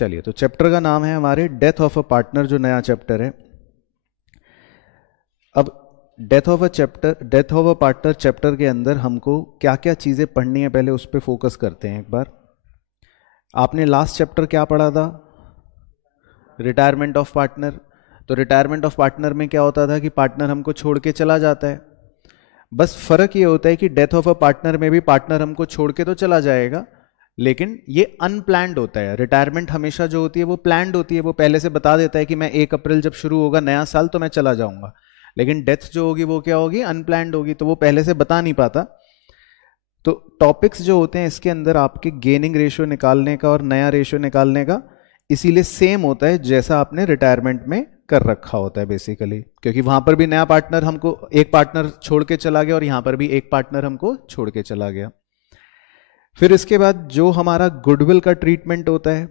चलिए, तो चैप्टर का नाम है हमारे डेथ ऑफ अ पार्टनर, जो नया चैप्टर है। अब death of a partner chapter के अंदर हमको क्या क्या चीज़ें पढ़नी है, पहले उस पर फोकस करते हैं एक बार। आपने लास्ट चैप्टर क्या पढ़ा था? Retirement of partner. तो रिटायरमेंट ऑफ पार्टनर में क्या होता था कि पार्टनर हमको छोड़ के चला जाता है। बस फर्क ये होता है कि डेथ ऑफ अ पार्टनर में भी पार्टनर हमको छोड़ के तो चला जाएगा, लेकिन ये अनप्लैंड होता है। रिटायरमेंट हमेशा जो होती है वो प्लैंड होती है, वो पहले से बता देता है कि मैं 1 अप्रैल जब शुरू होगा नया साल तो मैं चला जाऊंगा। लेकिन डेथ जो होगी वो क्या होगी? अनप्लैंड होगी, तो वो पहले से बता नहीं पाता। तो टॉपिक्स जो होते हैं इसके अंदर आपके गेनिंग रेशियो निकालने का और नया रेशियो निकालने का इसीलिए सेम होता है जैसा आपने रिटायरमेंट में कर रखा होता है बेसिकली, क्योंकि वहां पर भी नया पार्टनर हमको, एक पार्टनर छोड़ के चला गया और यहां पर भी एक पार्टनर हमको छोड़ के चला गया। फिर इसके बाद जो हमारा गुडविल का ट्रीटमेंट होता है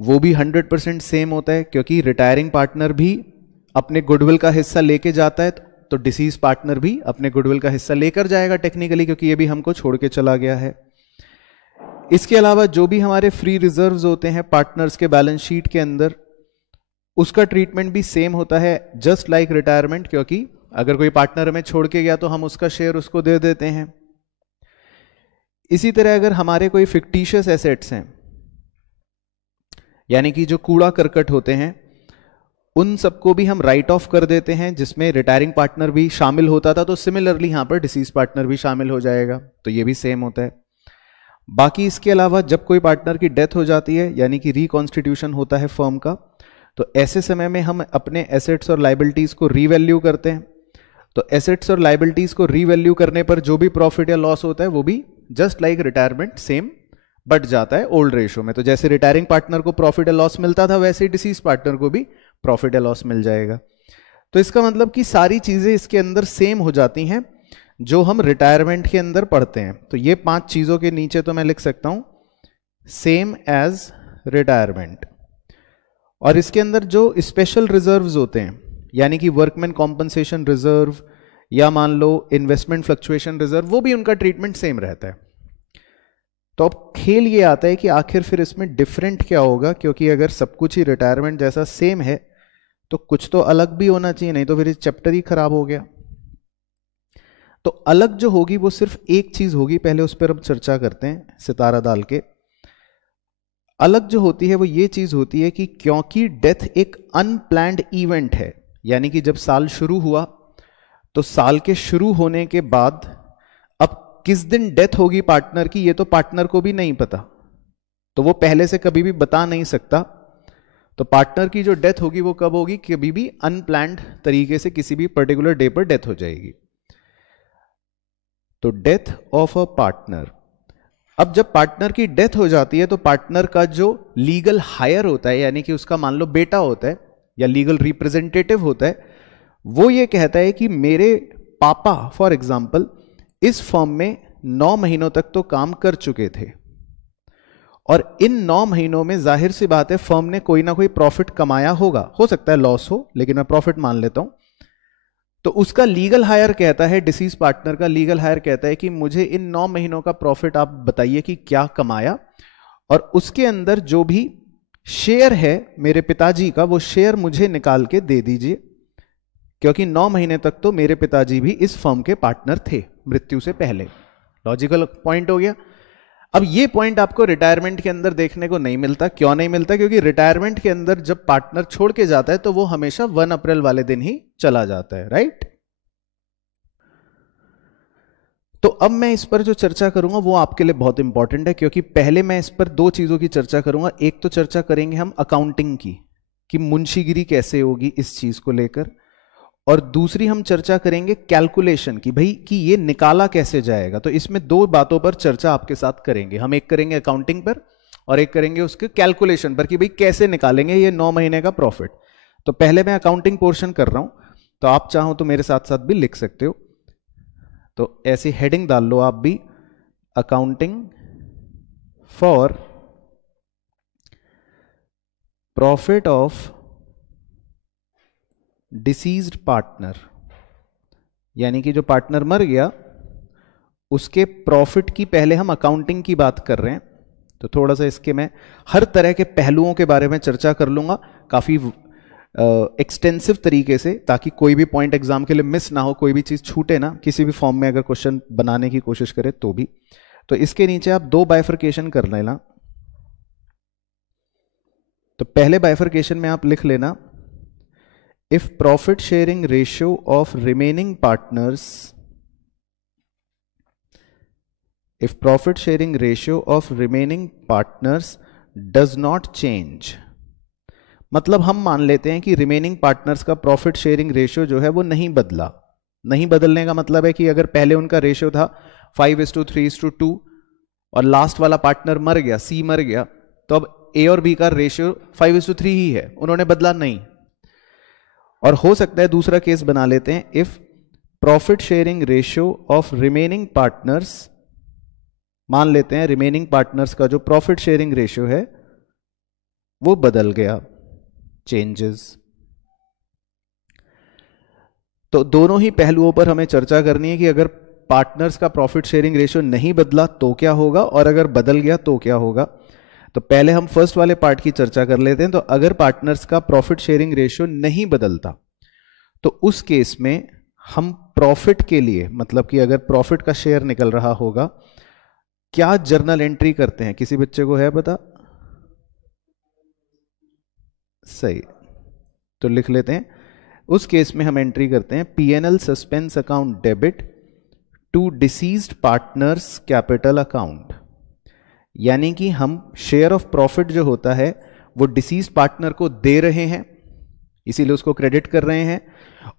वो भी 100% सेम होता है, क्योंकि रिटायरिंग पार्टनर भी अपने गुडविल का हिस्सा लेके जाता है, तो डिसीज पार्टनर भी अपने गुडविल का हिस्सा लेकर जाएगा टेक्निकली, क्योंकि ये भी हमको छोड़ के चला गया है। इसके अलावा जो भी हमारे फ्री रिजर्व्स होते हैं पार्टनर्स के बैलेंस शीट के अंदर, उसका ट्रीटमेंट भी सेम होता है जस्ट लाइक रिटायरमेंट, क्योंकि अगर कोई पार्टनर हमें छोड़ के गया तो हम उसका शेयर उसको दे देते हैं। इसी तरह अगर हमारे कोई फिक्टिशियस एसेट्स हैं, यानी कि जो कूड़ा करकट होते हैं, उन सबको भी हम राइट ऑफ कर देते हैं, जिसमें रिटायरिंग पार्टनर भी शामिल होता था, तो सिमिलरली यहां पर डिसीज पार्टनर भी शामिल हो जाएगा, तो ये भी सेम होता है। बाकी इसके अलावा जब कोई पार्टनर की डेथ हो जाती है, यानी कि रिकॉन्स्टिट्यूशन होता है फर्म का, तो ऐसे समय में हम अपने एसेट्स और लाइबिलिटीज को रीवैल्यू करते हैं। तो एसेट्स और लाइबिलिटीज को रीवैल्यू करने पर जो भी प्रॉफिट या लॉस होता है वो भी जस्ट लाइक रिटायरमेंट सेम बढ़ जाता है ओल्ड रेशो में। तो जैसे रिटायरिंग पार्टनर को प्रॉफिट या लॉस मिलता था, वैसे ही डिसीज पार्टनर को भी प्रॉफिट या लॉस मिल जाएगा। तो इसका मतलब कि सारी चीजें इसके अंदर सेम हो जाती हैं जो हम रिटायरमेंट के अंदर पढ़ते हैं। तो ये 5 चीजों के नीचे तो मैं लिख सकता हूं सेम एज रिटायरमेंट। और इसके अंदर जो स्पेशल रिजर्व्स होते हैं, यानी कि वर्कमैन कॉम्पनसेशन रिजर्व या मान लो इन्वेस्टमेंट फ्लक्चुएशन रिजर्व, वो भी उनका ट्रीटमेंट सेम रहता है। तो अब खेल ये आता है कि आखिर फिर इसमें डिफरेंट क्या होगा, क्योंकि अगर सब कुछ ही रिटायरमेंट जैसा सेम है तो कुछ तो अलग भी होना चाहिए, नहीं तो फिर इस चैप्टर ही खराब हो गया। तो अलग जो होगी वो सिर्फ एक चीज होगी, पहले उस पर हम चर्चा करते हैं सितारा डाल के। अलग जो होती है वो ये चीज होती है कि क्योंकि डेथ एक अनप्लैंड इवेंट है, यानी कि जब साल शुरू हुआ तो साल के शुरू होने के बाद अब किस दिन डेथ होगी पार्टनर की, ये तो पार्टनर को भी नहीं पता, तो वो पहले से कभी भी बता नहीं सकता। तो पार्टनर की जो डेथ होगी वो कब होगी? कभी भी अनप्लैंड तरीके से किसी भी पर्टिकुलर डे पर डेथ हो जाएगी। तो डेथ ऑफ अ पार्टनर, अब जब पार्टनर की डेथ हो जाती है तो पार्टनर का जो लीगल हायर होता है, यानी कि उसका मान लो बेटा होता है या लीगल रिप्रेजेंटेटिव होता है, वो ये कहता है कि मेरे पापा फॉर एग्जाम्पल इस फर्म में 9 महीनों तक तो काम कर चुके थे, और इन 9 महीनों में जाहिर सी बात है फर्म ने कोई ना कोई प्रॉफिट कमाया होगा, हो सकता है लॉस हो, लेकिन मैं प्रॉफिट मान लेता हूं। तो उसका लीगल हायर कहता है, डिसीज पार्टनर का लीगल हायर कहता है कि मुझे इन 9 महीनों का प्रॉफिट आप बताइए कि क्या कमाया, और उसके अंदर जो भी शेयर है मेरे पिताजी का वो शेयर मुझे निकाल के दे दीजिए, क्योंकि 9 महीने तक तो मेरे पिताजी भी इस फर्म के पार्टनर थे मृत्यु से पहले। लॉजिकल पॉइंट हो गया। अब ये पॉइंट आपको रिटायरमेंट के अंदर देखने को नहीं मिलता। क्यों नहीं मिलता? क्योंकि रिटायरमेंट के अंदर जब पार्टनर छोड़ के जाता है तो वो हमेशा 1 अप्रैल वाले दिन ही चला जाता है, राइट? तो अब मैं इस पर जो चर्चा करूंगा वो आपके लिए बहुत इंपॉर्टेंट है, क्योंकि पहले मैं इस पर 2 चीजों की चर्चा करूंगा। एक तो चर्चा करेंगे हम अकाउंटिंग की, कि मुंशीगिरी कैसे होगी इस चीज को लेकर, और दूसरी हम चर्चा करेंगे कैलकुलेशन की, भाई कि ये निकाला कैसे जाएगा। तो इसमें 2 बातों पर चर्चा आपके साथ करेंगे हम, एक करेंगे अकाउंटिंग पर और एक करेंगे उसके कैलकुलेशन पर, कि भाई कैसे निकालेंगे ये 9 महीने का प्रॉफिट। तो पहले मैं अकाउंटिंग पोर्शन कर रहा हूं, तो आप चाहो तो मेरे साथ साथ भी लिख सकते हो। तो ऐसी हेडिंग डाल लो आप भी, accounting for profit of deceased partner, यानी कि जो पार्टनर मर गया उसके प्रॉफिट की पहले हम अकाउंटिंग की बात कर रहे हैं। तो थोड़ा सा इसके मैं हर तरह के पहलुओं के बारे में चर्चा कर लूंगा काफी एक्सटेंसिव तरीके से, ताकि कोई भी पॉइंट एग्जाम के लिए मिस ना हो, कोई भी चीज छूटे ना, किसी भी फॉर्म में अगर क्वेश्चन बनाने की कोशिश करे तो भी। तो इसके नीचे आप 2 बाइफर्केशन कर लेना। तो पहले बाइफर्केशन में आप लिख लेना, if profit sharing ratio of remaining partners, if profit sharing ratio of remaining partners does not change, मतलब हम मान लेते हैं कि रिमेनिंग पार्टनर्स का प्रॉफिट शेयरिंग रेशियो जो है वो नहीं बदला। नहीं बदलने का मतलब है कि अगर पहले उनका रेशियो था 5:3:2 और लास्ट वाला पार्टनर मर गया, सी मर गया, तो अब ए और बी का रेशियो 5:3 ही है, उन्होंने बदला नहीं। और हो सकता है दूसरा केस बना लेते हैं, if profit sharing ratio of remaining partners, मान लेते हैं रिमेनिंग पार्टनर्स का जो प्रॉफिट शेयरिंग रेशियो है वो बदल गया, चेंजेस। तो दोनों ही पहलुओं पर हमें चर्चा करनी है कि अगर पार्टनर्स का प्रॉफिट शेयरिंग रेशियो नहीं बदला तो क्या होगा, और अगर बदल गया तो क्या होगा। तो पहले हम फर्स्ट वाले पार्ट की चर्चा कर लेते हैं। तो अगर पार्टनर्स का प्रॉफिट शेयरिंग रेशियो नहीं बदलता तो उस केस में हम प्रॉफिट के लिए, मतलब कि अगर प्रॉफिट का शेयर निकल रहा होगा, क्या जर्नल एंट्री करते हैं? किसी बच्चे को है पता? सही, तो लिख लेते हैं। उस केस में हम एंट्री करते हैं PNL suspense account debit to deceased partners capital account, यानी कि हम शेयर ऑफ प्रॉफिट जो होता है वो डिसीज्ड पार्टनर को दे रहे हैं, इसीलिए उसको क्रेडिट कर रहे हैं।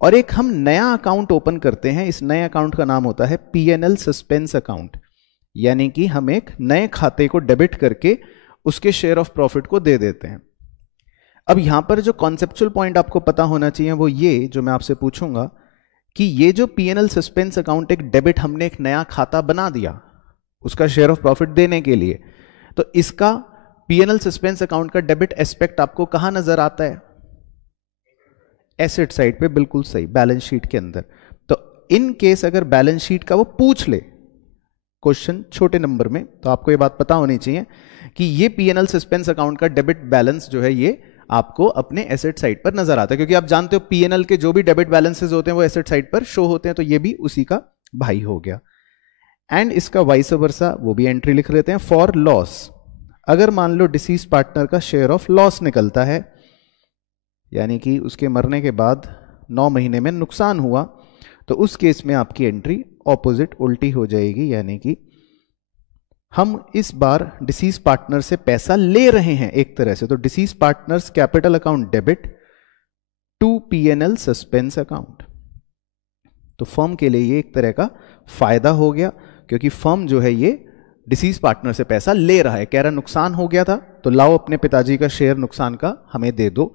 और एक हम नया अकाउंट ओपन करते हैं, इस नए अकाउंट का नाम होता है पीएनएल सस्पेंस अकाउंट, यानी कि हम एक नए खाते को डेबिट करके उसके शेयर ऑफ प्रॉफिट को दे देते हैं। अब यहां पर जो कॉन्सेप्चुअल पॉइंट आपको पता होना चाहिए वो ये, जो मैं आपसे पूछूंगा कि ये जो पीएनएल सस्पेंस अकाउंट एक डेबिट, हमने एक नया खाता बना दिया उसका शेयर ऑफ प्रॉफिट देने के लिए, तो इसका पीएनएल सस्पेंस अकाउंट का डेबिट एस्पेक्ट आपको कहां नजर आता है? एसेट साइड पे, बिल्कुल सही, बैलेंस शीट के अंदर। तो इन केस अगर बैलेंस शीट का वो पूछ ले क्वेश्चन छोटे नंबर में, तो आपको ये बात पता होनी चाहिए कि ये पीएनएल सस्पेंस अकाउंट का डेबिट बैलेंस जो है ये आपको अपने एसेट साइड पर नजर आता है, क्योंकि आप जानते हो पीएनएल के जो भी डेबिट बैलेंसेस होते हैं वो एसेट साइड पर शो होते हैं, तो ये भी उसी का भाई हो गया। एंड इसका वाइस वर्सा वो भी एंट्री लिख लेते हैं। फॉर लॉस, अगर मान लो डिसीज पार्टनर का शेयर ऑफ लॉस निकलता है, यानी कि उसके मरने के बाद 9 महीने में नुकसान हुआ, तो उस केस में आपकी एंट्री ऑपोजिट, उल्टी हो जाएगी, यानी कि हम इस बार डिसीज पार्टनर से पैसा ले रहे हैं एक तरह से। तो deceased partners capital account debit to PNL suspense account. तो फर्म के लिए ये एक तरह का फायदा हो गया, क्योंकि फर्म जो है ये डिसीज पार्टनर से पैसा ले रहा है, कह रहा नुकसान हो गया था तो लाओ अपने पिताजी का शेयर नुकसान का हमें दे दो।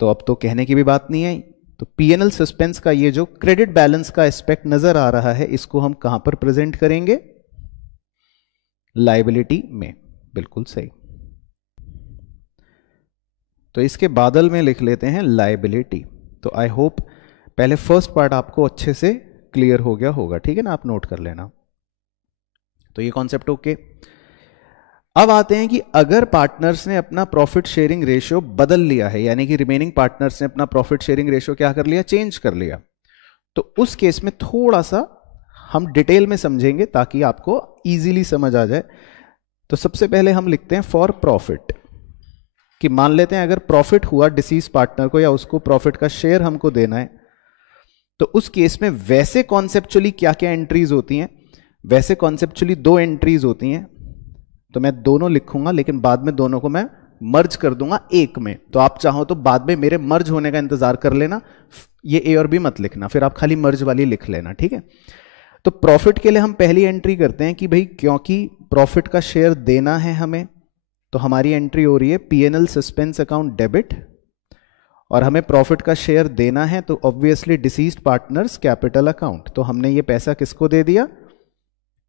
तो अब तो कहने की भी बात नहीं है। तो पीएनएल सस्पेंस का ये जो क्रेडिट बैलेंस का एस्पेक्ट नजर आ रहा है, इसको हम कहां पर प्रेजेंट करेंगे? लायबिलिटी में, बिल्कुल सही। तो इसके बादल में लिख लेते हैं लायबिलिटी। तो आई होप पहले फर्स्ट पार्ट आपको अच्छे से क्लियर हो गया होगा, ठीक है ना? आप नोट कर लेना। तो ये कॉन्सेप्ट ओके। अब आते हैं कि अगर पार्टनर्स ने अपना प्रॉफिट शेयरिंग रेशियो बदल लिया है, यानी कि रिमेनिंग पार्टनर्स ने अपना प्रॉफिट शेयरिंग रेशियो क्या कर लिया? चेंज कर लिया। तो उस केस में थोड़ा सा हम डिटेल में समझेंगे ताकि आपको इजीली समझ आ जाए। तो सबसे पहले हम लिखते हैं फॉर प्रॉफिट, कि मान लेते हैं अगर प्रॉफिट हुआ डिसीज पार्टनर को, या उसको प्रॉफिट का शेयर हमको देना है, तो उस केस में वैसे कॉन्सेप्चुअली क्या क्या एंट्रीज होती हैं? वैसे कॉन्सेप्चुअली 2 एंट्रीज होती हैं। तो मैं दोनों लिखूंगा, लेकिन बाद में दोनों को मैं मर्ज कर दूंगा एक में। तो आप चाहो तो बाद में मेरे मर्ज होने का इंतजार कर लेना, ये ए और बी मत लिखना, फिर आप खाली मर्ज वाली लिख लेना, ठीक है? तो प्रॉफिट के लिए हम पहली एंट्री करते हैं कि भाई क्योंकि प्रॉफिट का शेयर देना है हमें, तो हमारी एंट्री हो रही है पीएनएल सस्पेंस अकाउंट डेबिट, और हमें प्रॉफिट का शेयर देना है तो obviously deceased partners capital account. तो हमने ये पैसा किसको दे दिया?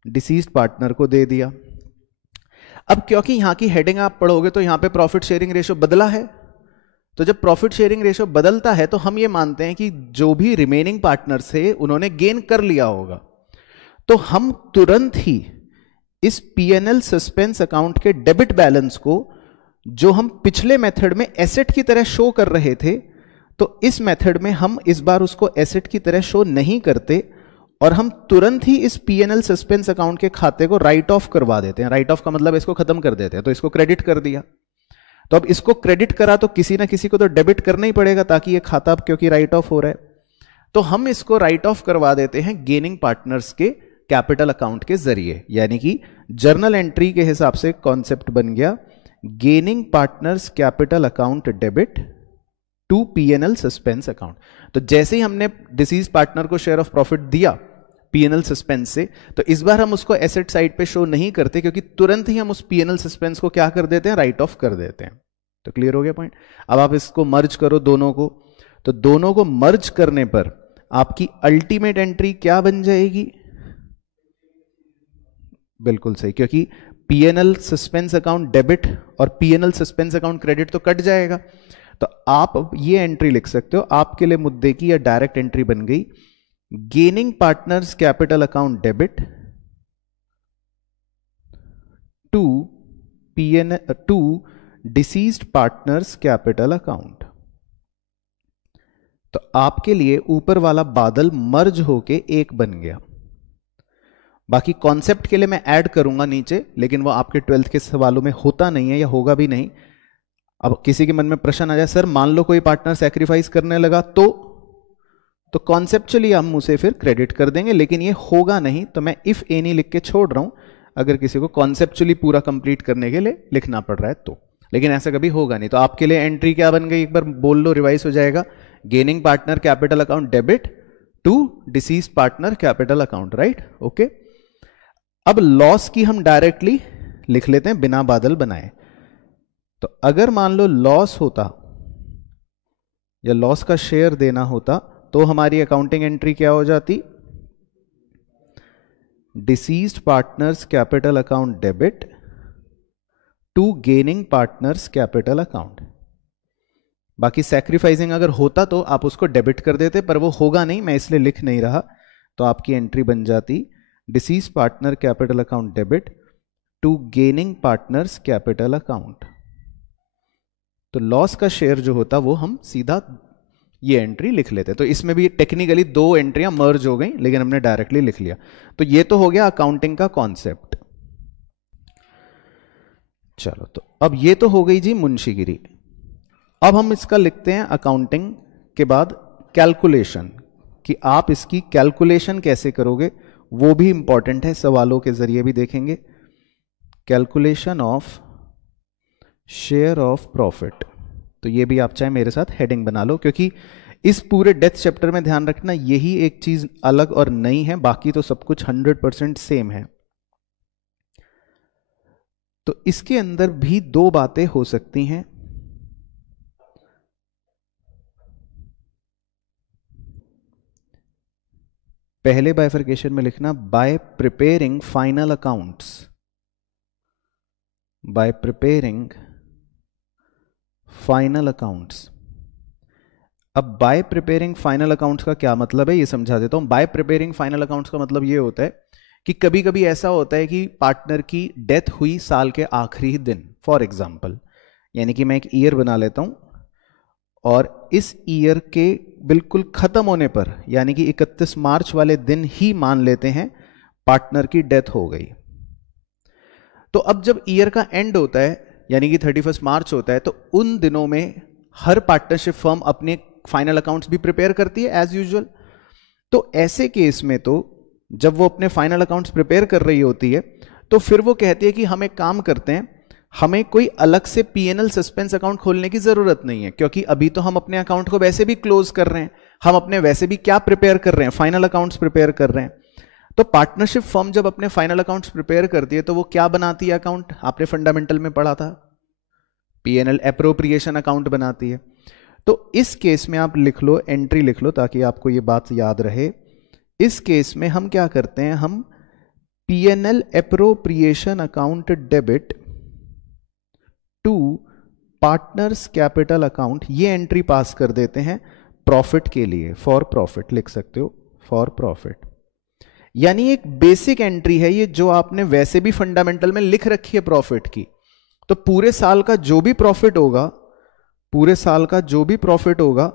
डिसीज्ड पार्टनर को दे दिया। अब क्योंकि यहां की हेडिंग आप पढ़ोगे तो यहां पे प्रॉफिट शेयरिंग रेशियो बदला है, तो जब प्रॉफिट शेयरिंग रेशियो बदलता है तो हम ये मानते हैं कि जो भी रिमेनिंग पार्टनर्स थे उन्होंने गेन कर लिया होगा। तो हम तुरंत ही इस पीएनएल सस्पेंस अकाउंट के डेबिट बैलेंस को जो हम पिछले मेथड में एसेट की तरह शो कर रहे थे, तो इस मेथड में हम इस बार उसको एसेट की तरह शो नहीं करते और हम तुरंत ही इस पीएनएल सस्पेंस अकाउंट के खाते को राइट ऑफ करवा देते हैं। राइट ऑफ का मतलब इसको खत्म कर देते हैं, तो इसको क्रेडिट कर दिया। तो अब इसको क्रेडिट करा तो किसी ना किसी को तो डेबिट करना ही पड़ेगा, ताकि ये खाता अब क्योंकि राइट ऑफ हो रहा है, तो हम इसको राइट ऑफ करवा देते हैं गेनिंग पार्टनर्स के कैपिटल अकाउंट के जरिए। यानी कि जर्नल एंट्री के हिसाब से कॉन्सेप्ट बन गया gaining partners capital account debit to PNL suspense account. तो जैसे ही हमने डिसीज पार्टनर को शेयर ऑफ प्रॉफिट दिया पीएनएल सस्पेंस से, तो इस बार हम उसको एसेट साइड पे शो नहीं करते, क्योंकि तुरंत ही हम उस पीएनएल सस्पेंस को क्या कर देते हैं, राइट ऑफ कर देते हैं। तो क्लियर हो गया पॉइंट। अब आप इसको मर्ज करो दोनों को, तो दोनों को मर्ज करने पर आपकी अल्टीमेट एंट्री क्या बन जाएगी, बिल्कुल सही, क्योंकि पीएनएल सस्पेंस अकाउंट डेबिट और पीएनएल सस्पेंस अकाउंट क्रेडिट तो कट जाएगा। तो आप ये एंट्री लिख सकते हो, आपके लिए मुद्दे की या डायरेक्ट एंट्री बन गई gaining partners capital account debit to to deceased partners capital account. तो आपके लिए ऊपर वाला बादल मर्ज होके एक बन गया। बाकी कॉन्सेप्ट के लिए मैं ऐड करूंगा नीचे, लेकिन वो आपके 12th के सवालों में होता नहीं है या होगा भी नहीं। अब किसी के मन में प्रश्न आ जाए, सर मान लो कोई पार्टनर सैक्रिफाइस करने लगा तो कॉन्सेप्चुअली हम उसे फिर क्रेडिट कर देंगे, लेकिन ये होगा नहीं। तो मैं इफ एनी लिख के छोड़ रहा हूं, अगर किसी को कॉन्सेप्चुअली पूरा कंप्लीट करने के लिए लिखना पड़ रहा है तो, लेकिन ऐसा कभी होगा नहीं। तो आपके लिए एंट्री क्या बन गई, एक बार बोल लो, रिवाइज हो जाएगा। Gaining partner capital account debit to deceased partner capital account, right, okay. अब लॉस की हम डायरेक्टली लिख लेते हैं बिना बादल बनाए। तो अगर मान लो लॉस होता या लॉस का शेयर देना होता, तो हमारी अकाउंटिंग एंट्री क्या हो जाती, deceased partners capital account debit to gaining partners capital account. बाकी सैक्रिफाइसिंग अगर होता तो आप उसको डेबिट कर देते, पर वो होगा नहीं, मैं इसलिए लिख नहीं रहा। तो आपकी एंट्री बन जाती deceased partner capital account debit to gaining partners capital account. तो लॉस का शेयर जो होता वो हम सीधा ये एंट्री लिख लेते। तो इसमें भी टेक्निकली दो एंट्रियां मर्ज हो गई, लेकिन हमने डायरेक्टली लिख लिया। तो ये तो हो गया अकाउंटिंग का कॉन्सेप्ट। चलो, तो अब ये तो हो गई जी मुंशीगिरी। अब हम इसका लिखते हैं अकाउंटिंग के बाद कैलकुलेशन, कि आप इसकी कैलकुलेशन कैसे करोगे, वो भी इंपॉर्टेंट है, सवालों के जरिए भी देखेंगे। Calculation of share of profit. तो ये भी आप चाहे मेरे साथ हेडिंग बना लो, क्योंकि इस पूरे डेथ चैप्टर में ध्यान रखना यही एक चीज अलग और नई है, बाकी तो सब कुछ 100% सेम है। तो इसके अंदर भी दो बातें हो सकती हैं। पहले बाइफरकेशन में लिखना bye preparing final accounts, bye preparing final accounts. अब बाय प्रिपेयरिंग फाइनल अकाउंट्स का क्या मतलब है ये समझा देता हूं। बाय प्रिपेयरिंग फाइनल अकाउंट्स का मतलब ये होता है कि कभी कभी ऐसा होता है कि पार्टनर की डेथ हुई साल के आखिरी दिन, फॉर एग्जांपल, यानी कि मैं एक ईयर बना लेता हूं और इस ईयर के बिल्कुल खत्म होने पर, यानी कि 31 मार्च वाले दिन ही मान लेते हैं पार्टनर की डेथ हो गई। तो अब जब ईयर का एंड होता है, यानी कि 31 मार्च होता है, तो उन दिनों में हर पार्टनरशिप फर्म अपने फाइनल अकाउंट्स भी प्रिपेयर करती है एज यूजुअल। तो ऐसे केस में तो जब वो अपने फाइनल अकाउंट्स प्रिपेयर कर रही होती है, तो फिर वो कहती है कि हम एक काम करते हैं, हमें कोई अलग से पीएनएल सस्पेंस अकाउंट खोलने की जरूरत नहीं है, क्योंकि अभी तो हम अपने अकाउंट को वैसे भी क्लोज कर रहे हैं, हम अपने वैसे भी क्या प्रिपेयर कर रहे हैं, फाइनल अकाउंट्स प्रिपेयर कर रहे हैं। तो पार्टनरशिप फर्म जब अपने फाइनल अकाउंट्स प्रिपेयर करती है, तो वो क्या बनाती है अकाउंट, आपने फंडामेंटल में पढ़ा था, पीएनएल एप्रोप्रिएशन अकाउंट बनाती है। तो इस केस में आप लिख लो, एंट्री लिख लो, ताकि आपको ये बात याद रहे। इस केस में हम क्या करते हैं, हम PNL appropriation account debit to partners capital account, ये एंट्री पास कर देते हैं प्रॉफिट के लिए, फॉर प्रॉफिट लिख सकते हो, फॉर प्रॉफिट। यानी एक बेसिक एंट्री है ये, जो आपने वैसे भी फंडामेंटल में लिख रखी है प्रॉफिट की। तो पूरे साल का जो भी प्रॉफिट होगा, पूरे साल का जो भी प्रॉफिट होगा,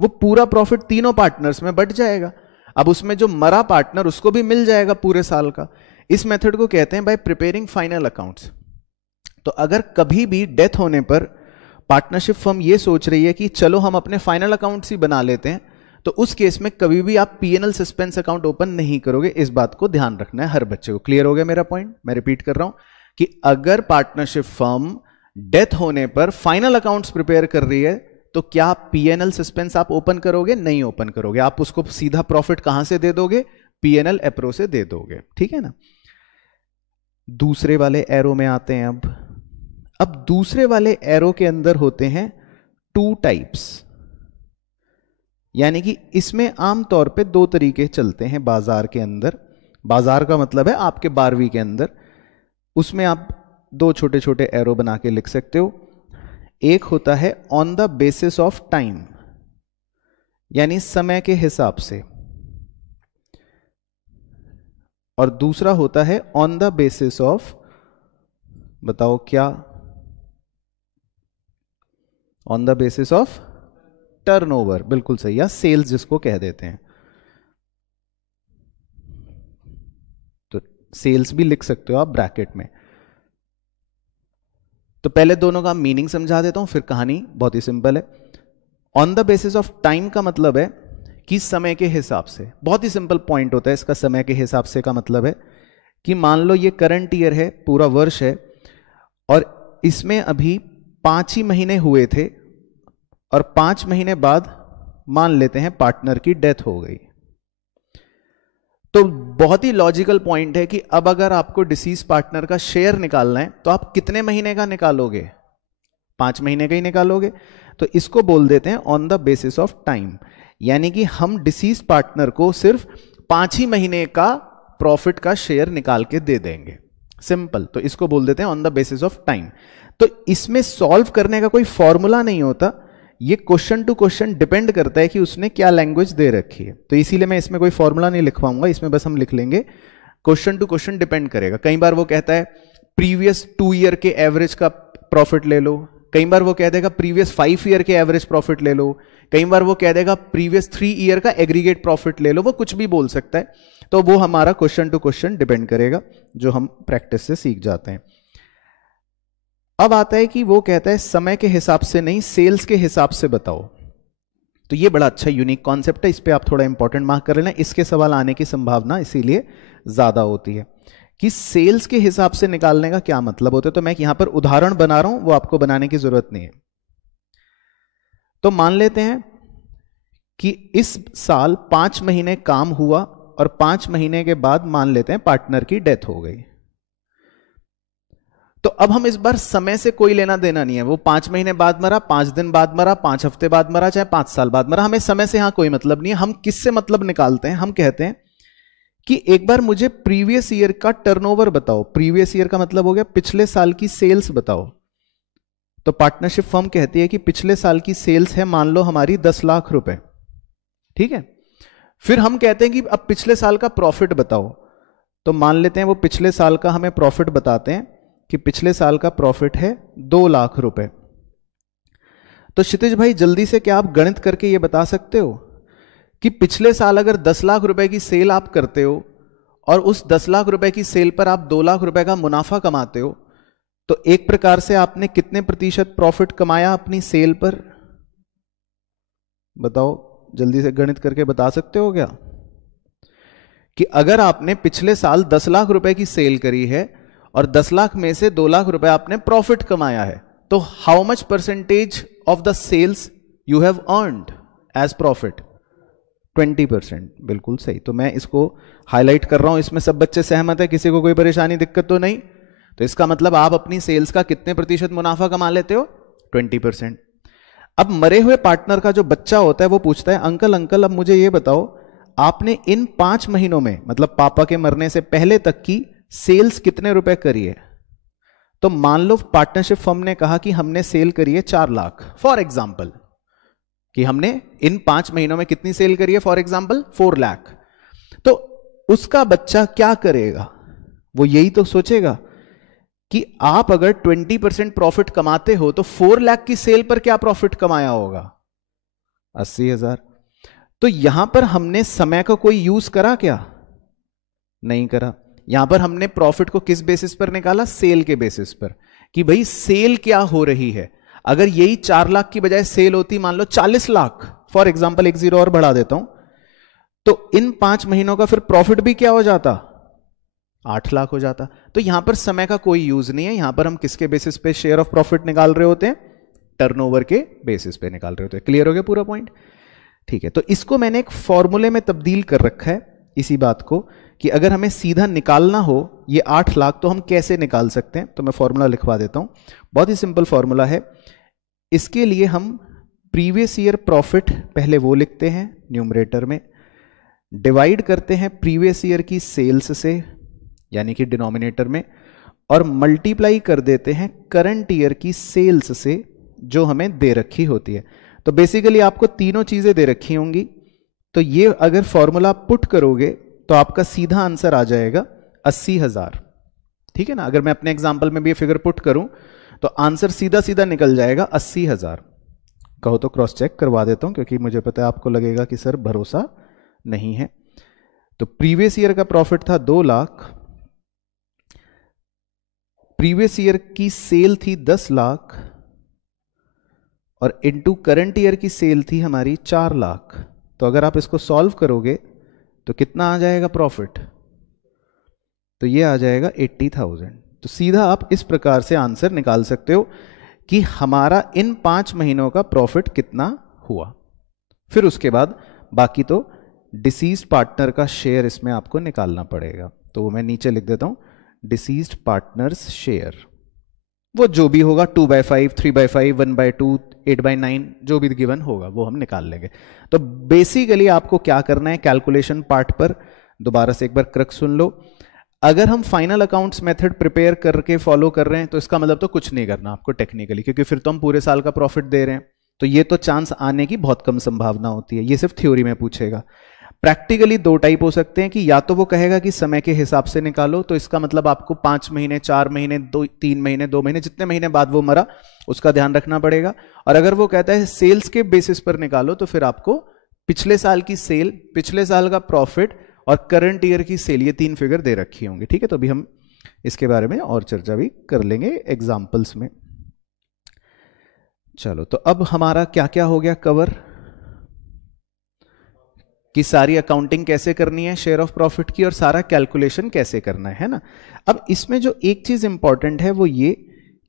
वो पूरा प्रॉफिट तीनों पार्टनर्स में बट जाएगा। अब उसमें जो मरा पार्टनर उसको भी मिल जाएगा पूरे साल का। इस मेथड को कहते हैं बाय प्रिपेयरिंग फाइनल अकाउंट्स। तो अगर कभी भी डेथ होने पर पार्टनरशिप फर्म ये सोच रही है कि चलो हम अपने फाइनल अकाउंट्स ही बना लेते हैं, तो उस केस में कभी भी आप पीएनएल सस्पेंस अकाउंट ओपन नहीं करोगे। इस बात को ध्यान रखना है हर बच्चे को। क्लियर हो गया मेरा पॉइंट? मैं रिपीट कर रहा हूं कि अगर पार्टनरशिप फर्म डेथ होने पर फाइनल अकाउंट्स प्रिपेयर कर रही है, तो क्या पीएनएल सस्पेंस आप ओपन करोगे? नहीं ओपन करोगे। आप उसको सीधा प्रॉफिट कहां से दे दोगे? पीएनएल एप्रो से दे दोगे। ठीक है ना। दूसरे वाले एरो में आते हैं। अब दूसरे वाले एरो के अंदर होते हैं टू टाइप्स, यानी कि इसमें आमतौर पे दो तरीके चलते हैं बाजार के अंदर। बाजार का मतलब है आपके 12वीं के अंदर। उसमें आप दो छोटे छोटे एरो बना के लिख सकते हो। एक होता है on the basis of time, यानी समय के हिसाब से, और दूसरा होता है ऑन द बेसिस ऑफ, बताओ क्या? On the basis of turnover, बिल्कुल सही, या सेल्स जिसको कह देते हैं। तो सेल्स भी लिख सकते हो आप ब्रैकेट में। तो पहले दोनों का मीनिंग समझा देता हूं, फिर कहानी बहुत ही सिंपल है। On the basis of time का मतलब है कि समय के हिसाब से। बहुत ही सिंपल पॉइंट होता है इसका। समय के हिसाब से का मतलब है कि मान लो ये करंट ईयर है, पूरा वर्ष है, और इसमें अभी 5 ही महीने हुए थे, और 5 महीने बाद मान लेते हैं पार्टनर की डेथ हो गई। तो बहुत ही लॉजिकल पॉइंट है कि अब अगर आपको डिसीज पार्टनर का शेयर निकालना है, तो आप कितने महीने का निकालोगे? 5 महीने का ही निकालोगे। तो इसको बोल देते हैं on the basis of time, यानी कि हम डिसीज पार्टनर को सिर्फ 5 ही महीने का प्रॉफिट का शेयर निकाल के दे देंगे। सिंपल। तो इसको बोल देते हैं on the basis of time. तो इसमें सॉल्व करने का कोई फॉर्मूला नहीं होता, ये क्वेश्चन टू क्वेश्चन डिपेंड करता है कि उसने क्या लैंग्वेज दे रखी है। तो इसीलिए मैं इसमें कोई फॉर्मूला नहीं लिखवाऊंगा, इसमें बस हम लिख लेंगे क्वेश्चन टू क्वेश्चन डिपेंड करेगा। कई बार वो कहता है प्रीवियस 2 ईयर के एवरेज का प्रॉफिट ले लो, कई बार वो कह देगा प्रीवियस 5 ईयर के एवरेज प्रॉफिट ले लो, कई बार वो कह देगा प्रीवियस 3 ईयर का एग्रीगेट प्रॉफिट ले लो, वो कुछ भी बोल सकता है। तो वो हमारा क्वेश्चन टू क्वेश्चन डिपेंड करेगा, जो हम प्रैक्टिस से सीख जाते हैं। अब आता है कि वो कहता है समय के हिसाब से नहीं, सेल्स के हिसाब से बताओ। तो ये बड़ा अच्छा यूनिक कॉन्सेप्ट है, इस पे आप थोड़ा इंपॉर्टेंट मार्क कर लेना। इसके सवाल आने की संभावना इसीलिए ज्यादा होती है कि सेल्स के हिसाब से निकालने का क्या मतलब होता है। तो मैं यहां पर उदाहरण बना रहा हूं, वो आपको बनाने की जरूरत नहीं है। तो मान लेते हैं कि इस साल 5 महीने काम हुआ, और 5 महीने के बाद मान लेते हैं पार्टनर की डेथ हो गई। तो अब हम इस बार समय से कोई लेना देना नहीं है, वो 5 महीने बाद मरा, 5 दिन बाद मरा, 5 हफ्ते बाद मरा, चाहे 5 साल बाद मरा, हमें समय से यहां कोई मतलब नहीं है। हम किससे मतलब निकालते हैं? हम कहते हैं कि एक बार मुझे प्रीवियस ईयर का टर्नओवर बताओ। प्रीवियस ईयर का मतलब हो गया पिछले साल की सेल्स बताओ। तो पार्टनरशिप फर्म कहती है कि पिछले साल की सेल्स है मान लो हमारी 10 लाख रुपए, ठीक है। फिर हम कहते हैं कि अब पिछले साल का प्रॉफिट बताओ। तो मान लेते हैं वो पिछले साल का हमें प्रॉफिट बताते हैं कि पिछले साल का प्रॉफिट है 2 लाख रुपए। तो क्षितिज भाई जल्दी से क्या आप गणित करके ये बता सकते हो कि पिछले साल अगर 10 लाख रुपए की सेल आप करते हो और उस 10 लाख रुपए की सेल पर आप 2 लाख रुपए का मुनाफा कमाते हो, तो एक प्रकार से आपने कितने प्रतिशत प्रॉफिट कमाया अपनी सेल पर? बताओ, जल्दी से गणित करके बता सकते हो क्या कि अगर आपने पिछले साल 10 लाख रुपए की सेल करी है और 10 लाख में से 2 लाख रुपए आपने प्रॉफिट कमाया है, तो how much percentage of the sales you have earned as profit? 20%। बिल्कुल सही। तो मैं इसको हाईलाइट कर रहा हूं, इसमें सब बच्चे सहमत है, किसी को कोई परेशानी दिक्कत तो नहीं? तो इसका मतलब आप अपनी सेल्स का कितने प्रतिशत मुनाफा कमा लेते हो? 20%। अब मरे हुए पार्टनर का जो बच्चा होता है वो पूछता है अंकल अब मुझे ये बताओ, आपने इन 5 महीनों में, मतलब पापा के मरने से पहले तक की सेल्स कितने रुपए करी है? तो मान लो पार्टनरशिप फर्म ने कहा कि हमने सेल करी है 4 लाख, फॉर एग्जाम्पल, कि हमने इन 5 महीनों में कितनी सेल करी है? For example 4 lakh. तो उसका बच्चा क्या करेगा? वो यही तो सोचेगा कि आप अगर 20% प्रॉफिट कमाते हो तो 4 लाख की सेल पर क्या प्रॉफिट कमाया होगा? 80,000। तो यहां पर हमने समय का कोई यूज करा क्या? नहीं करा। यहां पर हमने प्रॉफिट को किस बेसिस पर निकाला? सेल के बेसिस पर, कि भाई सेल क्या हो रही है। अगर यही 4 लाख की बजाय सेल होती मान लो 40 लाख, फॉर एग्जांपल, एक जीरो और बढ़ा देता हूं, तो इन 5 महीनों का फिर प्रॉफिट भी क्या हो जाता? 8 लाख हो जाता। तो यहां पर समय का कोई यूज नहीं है। यहां पर हम किसके बेसिस पे शेयर ऑफ प्रॉफिट निकाल रहे होते हैं? टर्नओवर के बेसिस पे निकाल रहे होते हैं। क्लियर हो गया पूरा पॉइंट? ठीक है, तो इसको मैंने एक फॉर्मूले में तब्दील कर रखा है, इसी बात को, कि अगर हमें सीधा निकालना हो ये 8 लाख तो हम कैसे निकाल सकते हैं। तो मैं फॉर्मूला लिखवा देता हूं। बहुत ही सिंपल फॉर्मूला है। इसके लिए हम प्रीवियस ईयर प्रॉफिट पहले वो लिखते हैं न्यूमरेटर में, डिवाइड करते हैं प्रीवियस ईयर की सेल्स से यानी कि डिनोमिनेटर में, और मल्टीप्लाई कर देते हैं करंट ईयर की सेल्स से जो हमें दे रखी होती है। तो बेसिकली आपको तीनों चीजें दे रखी होंगी। तो ये अगर फॉर्मूला पुट करोगे तो आपका सीधा आंसर आ जाएगा 80,000। ठीक है ना? अगर मैं अपने एग्जांपल में भी ये फिगर पुट करूं तो आंसर सीधा सीधा निकल जाएगा 80,000। कहो तो क्रॉस चेक करवा देता हूं, क्योंकि मुझे पता है आपको लगेगा कि सर भरोसा नहीं है। तो प्रीवियस ईयर का प्रॉफिट था 2 लाख, प्रीवियस ईयर की सेल थी 10 लाख, और इनटू करंट ईयर की सेल थी हमारी 4 लाख। तो अगर आप इसको सॉल्व करोगे तो कितना आ जाएगा प्रॉफिट? तो ये आ जाएगा 80,000। तो सीधा आप इस प्रकार से आंसर निकाल सकते हो कि हमारा इन 5 महीनों का प्रॉफिट कितना हुआ। फिर उसके बाद बाकी तो डिसीज्ड पार्टनर का शेयर इसमें आपको निकालना पड़ेगा। तो वो मैं नीचे लिख देता हूं, डिसीज्ड पार्टनर्स शेयर, वो जो भी होगा 2/5, 3/5, 1/2, 8/9, जो भी गिवन होगा वो हम निकाल लेंगे। तो बेसिकली आपको क्या करना है, कैलकुलेशन पार्ट पर दोबारा से एक बार क्रक्स सुन लो। अगर हम फाइनल अकाउंट्स मेथड प्रिपेयर करके फॉलो कर रहे हैं तो इसका मतलब तो कुछ नहीं करना आपको टेक्निकली, क्योंकि फिर तो हम पूरे साल का प्रॉफिट दे रहे हैं, तो ये तो चांस आने की बहुत कम संभावना होती है। ये सिर्फ थ्योरी में पूछेगा। प्रैक्टिकली 2 टाइप हो सकते हैं, कि या तो वो कहेगा कि समय के हिसाब से निकालो, तो इसका मतलब आपको 5 महीने, 4 महीने, 3 महीने, 2 महीने, जितने महीने बाद वो मरा उसका ध्यान रखना पड़ेगा। और अगर वो कहता है सेल्स के बेसिस पर निकालो, तो फिर आपको पिछले साल की सेल, पिछले साल का प्रॉफिट और करंट ईयर की सेल, ये 3 फिगर दे रखी होंगी। ठीक है, तो अभी हम इसके बारे में और चर्चा भी कर लेंगे एग्जाम्पल्स में। चलो, तो अब हमारा क्या क्या हो गया कवर, कि सारी अकाउंटिंग कैसे करनी है शेयर ऑफ प्रॉफिट की, और सारा कैलकुलेशन कैसे करना है ना। अब इसमें जो एक चीज इंपॉर्टेंट है वो ये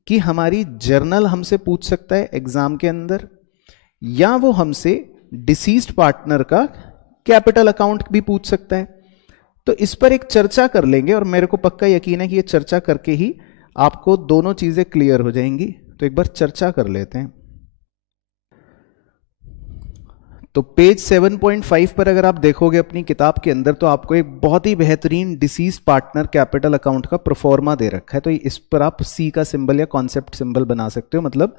कि हमारी जर्नल हमसे पूछ सकता है एग्जाम के अंदर, या वो हमसे डिसीज्ड पार्टनर का कैपिटल अकाउंट भी पूछ सकता है। तो इस पर एक चर्चा कर लेंगे, और मेरे को पक्का यकीन है कि ये चर्चा करके ही आपको दोनों चीजें क्लियर हो जाएंगी। तो एक बार चर्चा कर लेते हैं। तो पेज 7.5 पर अगर आप देखोगे अपनी किताब के अंदर, तो आपको एक बहुत ही बेहतरीन डिसीज पार्टनर कैपिटल अकाउंट का प्रोफॉर्मा दे रखा है। तो इस पर आप सी का सिंबल या कॉन्सेप्ट सिंबल बना सकते हो, मतलब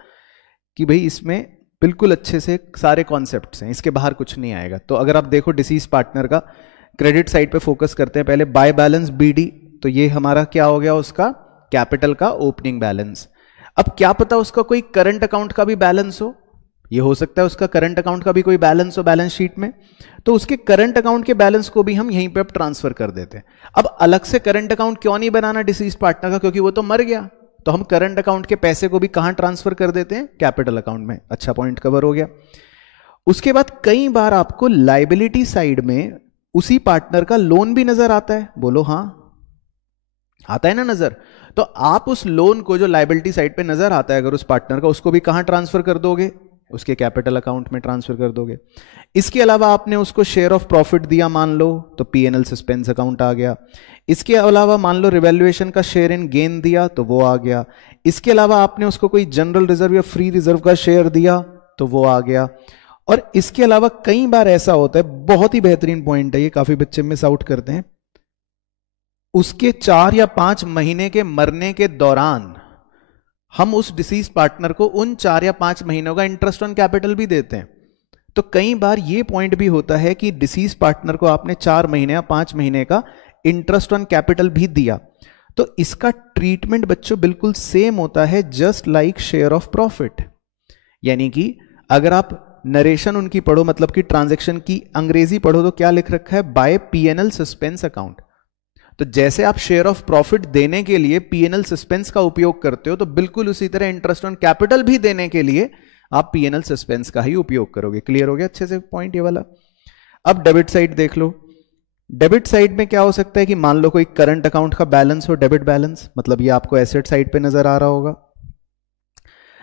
कि भाई इसमें बिल्कुल अच्छे से सारे कॉन्सेप्ट्स हैं, इसके बाहर कुछ नहीं आएगा। तो अगर आप देखो डिसीज पार्टनर का क्रेडिट साइड पे फोकस करते हैं पहले, बाय बैलेंस बीडी, तो ये हमारा क्या हो गया, उसका कैपिटल का ओपनिंग बैलेंस। अब क्या पता उसका कोई करंट अकाउंट का भी बैलेंस हो, ये हो सकता है उसका करंट अकाउंट का भी कोई बैलेंस हो बैलेंस शीट में, तो उसके करंट अकाउंट के बैलेंस को भी हम यहीं पे अब ट्रांसफर कर देते हैं। अब अलग से करंट अकाउंट क्यों नहीं बनाना डिसीज पार्टनर का, क्योंकि वो तो मर गया, तो हम करंट अकाउंट के पैसे को भी कहां ट्रांसफर कर देते हैं, कैपिटल अकाउंट में। अच्छा पॉइंट कवर हो गया। उसके बाद कई बार आपको लाइबिलिटी साइड में उसी पार्टनर का लोन भी नजर आता है, बोलो हाँ, आता है ना नजर। तो आप उस लोन को जो लाइबिलिटी साइड पे नजर आता है अगर उस पार्टनर का, उसको भी कहां ट्रांसफर कर दोगे, उसके कैपिटल अकाउंट में ट्रांसफर कर दोगे। इसके अलावा आपने उसको शेयर ऑफ प्रॉफिट दिया मान लो, तो पीएनएल सस्पेंस अकाउंट आ गया। इसके अलावा मान लो रिवैल्यूएशन का शेयर इन गेन दिया, तो वो आ गया। इसके अलावा आपने उसको कोई जनरल रिजर्व या फ्री रिजर्व का शेयर दिया, तो वो आ गया। और इसके अलावा कई बार ऐसा होता है, बहुत ही बेहतरीन पॉइंट है ये, काफी बच्चे मिस आउट करते हैं, उसके 4 या 5 महीने के मरने के दौरान हम उस डिसीज पार्टनर को उन 4 या 5 महीनों का इंटरेस्ट ऑन कैपिटल भी देते हैं। तो कई बार ये पॉइंट भी होता है कि डिसीज पार्टनर को आपने 4 महीने या 5 महीने का इंटरेस्ट ऑन कैपिटल भी दिया, तो इसका ट्रीटमेंट बच्चों बिल्कुल सेम होता है, just like share of profit. यानी कि अगर आप नरेशन उनकी पढ़ो, मतलब कि ट्रांजैक्शन की अंग्रेजी पढ़ो, तो क्या लिख रखा है, बाय पीएनएल सस्पेंस अकाउंट। तो जैसे आप शेयर ऑफ प्रॉफिट देने के लिए पीएनएल सस्पेंस का उपयोग करते हो, तो बिल्कुल उसी तरह इंटरेस्ट ऑन कैपिटल भी देने के लिए आप पीएनएल सस्पेंस का ही उपयोग करोगे। क्लियर हो गया अच्छे से पॉइंट ये वाला। अब डेबिट साइड देख लो। डेबिट साइड में क्या हो सकता है कि मान लो कोई करंट अकाउंट का बैलेंस हो, डेबिट बैलेंस, मतलब ये आपको एसेट साइड पे नजर आ रहा होगा,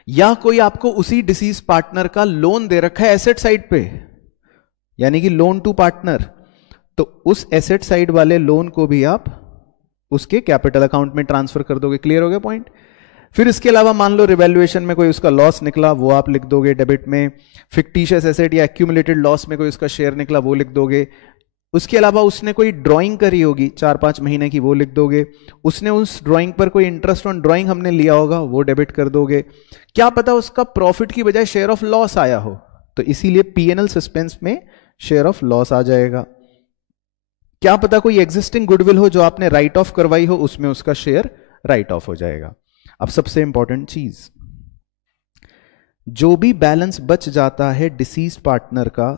या कोई आपको उसी डिसीज पार्टनर का लोन दे रखा है एसेट साइड पे, यानी कि लोन टू पार्टनर, तो उस एसेट साइड वाले लोन को भी आप उसके कैपिटल अकाउंट में ट्रांसफर कर दोगे। क्लियर हो गया पॉइंट। फिर इसके अलावा मान लो रिवैल्यूएशन में कोई उसका लॉस निकला, वो आप लिख दोगे डेबिट में। फिक्टिशियस एसेट या एक्यूमुलेटेड लॉस में कोई उसका शेयर निकला, वो लिख दोगे। उसके अलावा उसने कोई ड्राइंग करी होगी 4-5 महीने की, वो लिख दोगे। उसने उस ड्राइंग पर कोई इंटरेस्ट ऑन ड्राइंग हमने लिया होगा, वो डेबिट कर दोगे। क्या पता उसका प्रॉफिट की बजाय शेयर ऑफ लॉस आया हो, तो इसीलिए पीएनएल सस्पेंस में शेयर ऑफ लॉस आ जाएगा। क्या पता कोई एग्जिस्टिंग गुडविल हो जो आपने राइट ऑफ करवाई हो, उसमें उसका शेयर राइट ऑफ हो जाएगा। अब सबसे इंपॉर्टेंट चीज, जो भी बैलेंस बच जाता है डिसीज पार्टनर का,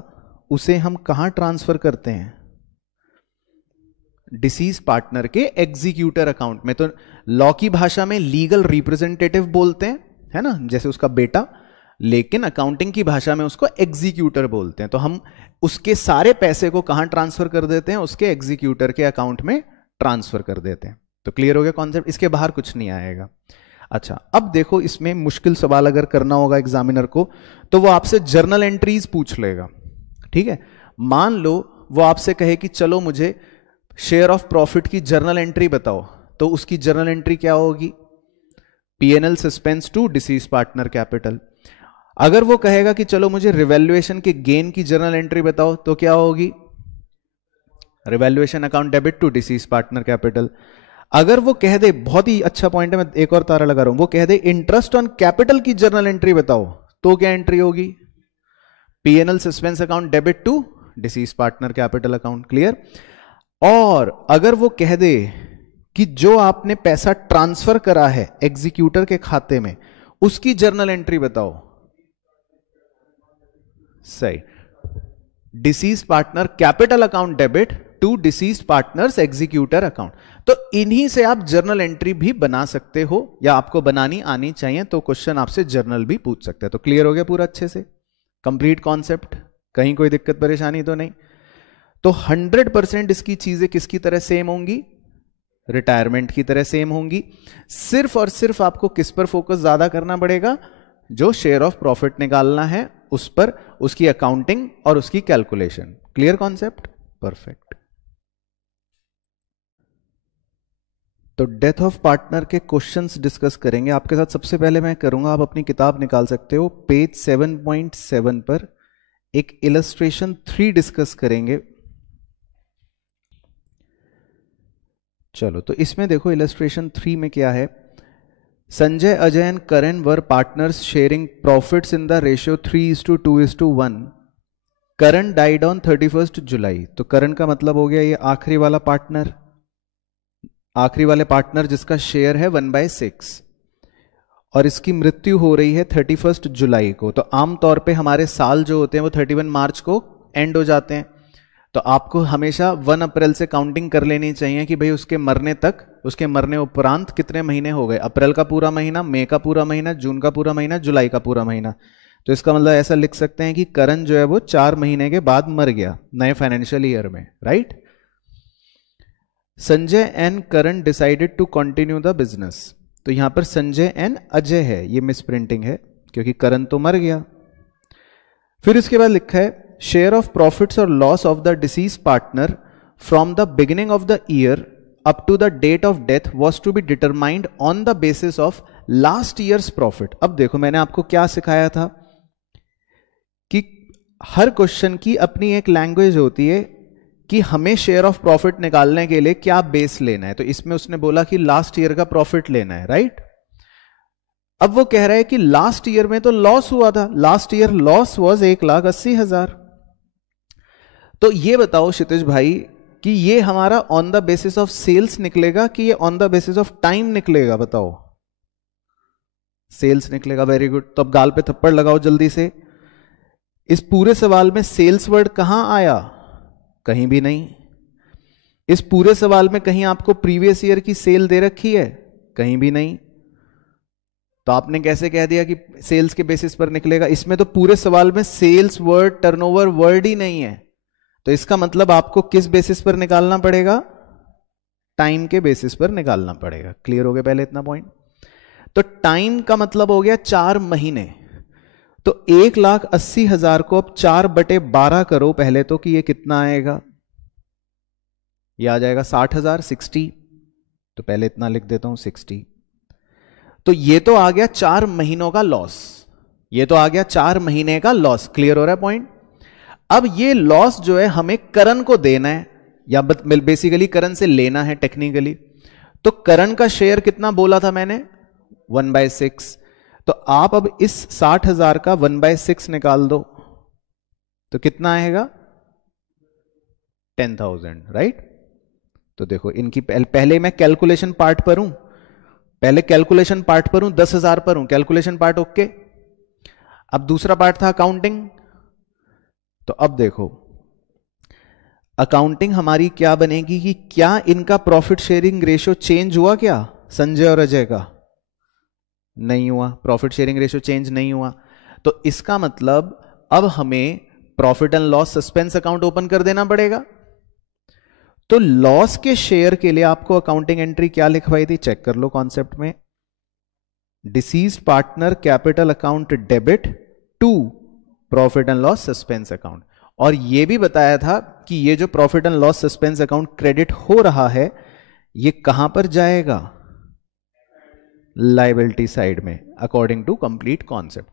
उसे हम कहां ट्रांसफर करते हैं, डिसीज पार्टनर के एग्जीक्यूटर अकाउंट में। तो लॉ की भाषा में लीगल रिप्रेजेंटेटिव बोलते हैं, है ना, जैसे उसका बेटा, लेकिन अकाउंटिंग की भाषा में उसको एग्जीक्यूटर बोलते हैं। तो हम उसके सारे पैसे को कहां ट्रांसफर कर देते हैं, उसके एग्जीक्यूटर के अकाउंट में ट्रांसफर कर देते हैं। तो क्लियर हो गया कॉन्सेप्ट, इसके बाहर कुछ नहीं आएगा। अच्छा, अब देखो इसमें मुश्किल सवाल अगर करना होगा एग्जामिनर को, तो वो आपसे जर्नल एंट्रीज पूछ लेगा। ठीक है, मान लो वो आपसे कहे कि चलो मुझे शेयर ऑफ प्रॉफिट की जर्नल एंट्री बताओ, तो उसकी जर्नल एंट्री क्या होगी, PNL suspense to deceased partner capital. अगर वो कहेगा कि चलो मुझे रिवैल्यूएशन के गेन की जर्नल एंट्री बताओ, तो क्या होगी, revaluation account debit to deceased partner capital. अगर वो कह दे, बहुत ही अच्छा पॉइंट है, मैं एक और तारा लगा रहा हूं, वो कह दे इंटरेस्ट ऑन कैपिटल की जर्नल एंट्री बताओ, तो क्या एंट्री होगी, PNL suspense account debit to deceased partner capital account. Clear. और अगर वो कह दे कि जो आपने पैसा ट्रांसफर करा है एग्जीक्यूटर के खाते में, उसकी जर्नल एंट्री बताओ, सही, deceased partner capital account debit to deceased partners executor account. तो इन्हीं से आप जर्नल एंट्री भी बना सकते हो, या आपको बनानी आनी चाहिए, तो क्वेश्चन आपसे जर्नल भी पूछ सकते हैं। तो क्लियर हो गया पूरा अच्छे से, कंप्लीट कॉन्सेप्ट, कहीं कोई दिक्कत परेशानी तो नहीं। तो 100% इसकी चीजें किसकी तरह सेम होंगी, रिटायरमेंट की तरह सेम होंगी। सिर्फ और सिर्फ आपको किस पर फोकस ज्यादा करना पड़ेगा, जो शेयर ऑफ प्रॉफिट निकालना है उस पर, उसकी अकाउंटिंग और उसकी कैलकुलेशन। Clear concept, perfect. तो डेथ ऑफ पार्टनर के क्वेश्चंस डिस्कस करेंगे आपके साथ। सबसे पहले मैं करूंगा, आप अपनी किताब निकाल सकते हो, पेज 7.7 पर एक इलस्ट्रेशन 3 डिस्कस करेंगे। चलो, तो इसमें देखो इलस्ट्रेशन 3 में क्या है, Sanjay, Ajay and Karan were partners sharing profits in the ratio 3:2:1। Karan died on 31 जुलाई। तो करण का मतलब हो गया ये आखिरी वाला पार्टनर, आखिरी वाले पार्टनर जिसका शेयर है 1/6, और इसकी मृत्यु हो रही है 31 जुलाई को। तो आमतौर पे हमारे साल जो होते हैं वो 31 मार्च को एंड हो जाते हैं। तो आपको हमेशा 1 अप्रैल से काउंटिंग कर लेनी चाहिए कि भाई उसके मरने तक, उसके मरने उपरांत कितने महीने हो गए, अप्रैल का पूरा महीना, मई का पूरा महीना, जून का पूरा महीना, जुलाई का पूरा महीना। तो इसका मतलब ऐसा लिख सकते हैं कि करण जो है वो 4 महीने के बाद मर गया नए फाइनेंशियल ईयर में, right. Sanjay and Karan decided to continue the business. तो यहां पर संजय एंड अजय है, ये मिस प्रिंटिंग है क्योंकि करण तो मर गया। फिर इसके बाद लिखा है शेयर ऑफ प्रॉफिट्स और loss of the deceased partner from the beginning of the year up to the date of death was to be determined on the basis of last years profit. अब देखो मैंने आपको क्या सिखाया था कि हर question की अपनी एक लैंग्वेज होती है कि हमें शेयर ऑफ प्रॉफिट निकालने के लिए क्या बेस लेना है। तो इसमें उसने बोला कि लास्ट ईयर का प्रॉफिट लेना है, राइट। अब वो कह रहा है कि लास्ट ईयर में तो लॉस हुआ था, लास्ट ईयर लॉस वाज 1,80,000। तो ये बताओ क्षितिज भाई कि ये हमारा on the basis of sales निकलेगा कि ये on the basis of time निकलेगा? बताओ। सेल्स निकलेगा, वेरी गुड। तो अब गाल पे थप्पड़ लगाओ जल्दी से। इस पूरे सवाल में सेल्स वर्ड कहां आया? कहीं भी नहीं। इस पूरे सवाल में कहीं आपको प्रीवियस ईयर की सेल दे रखी है? कहीं भी नहीं। तो आपने कैसे कह दिया कि सेल्स के बेसिस पर निकलेगा? इसमें तो पूरे सवाल में सेल्स वर्ड, टर्नओवर वर्ड ही नहीं है। तो इसका मतलब आपको किस बेसिस पर निकालना पड़ेगा? टाइम के बेसिस पर निकालना पड़ेगा। क्लियर हो गया पहले इतना पॉइंट? तो टाइम का मतलब हो गया 4 महीने। तो 1,80,000 को अब 4/12 करो पहले तो, कि ये कितना आएगा? ये आ जाएगा 60,000, 60। तो पहले इतना लिख देता हूं 60। तो ये तो आ गया 4 महीनों का लॉस। ये तो आ गया 4 महीने का लॉस। क्लियर हो रहा है पॉइंट? अब ये लॉस जो है हमें करण को देना है, या बेसिकली करण से लेना है टेक्निकली। तो करण का शेयर कितना बोला था मैंने? 1/6। तो आप अब इस 60,000 का 1/6 निकाल दो, तो कितना आएगा? 10,000, राइट? तो देखो इनकी पहले मैं कैलकुलेशन पार्ट पर हूं, पहले कैलकुलेशन पार्ट पर हूं, 10,000 पर हूं, कैलकुलेशन पार्ट ओके। अब दूसरा पार्ट था अकाउंटिंग। तो अब देखो अकाउंटिंग हमारी क्या बनेगी कि क्या इनका प्रॉफिट शेयरिंग रेशियो चेंज हुआ क्या संजय और अजय का? नहीं हुआ, प्रॉफिट शेयरिंग रेशियो चेंज नहीं हुआ। तो इसका मतलब अब हमें profit and loss suspense account open कर देना पड़ेगा। तो लॉस के शेयर के लिए आपको अकाउंटिंग एंट्री क्या लिखवाई थी? चेक कर लो कॉन्सेप्ट में। Deceased partner capital account debit to profit and loss suspense account. और यह भी बताया था कि ये जो profit and loss suspense account credit हो रहा है ये कहां पर जाएगा? लायबिलिटी साइड में, according to complete concept.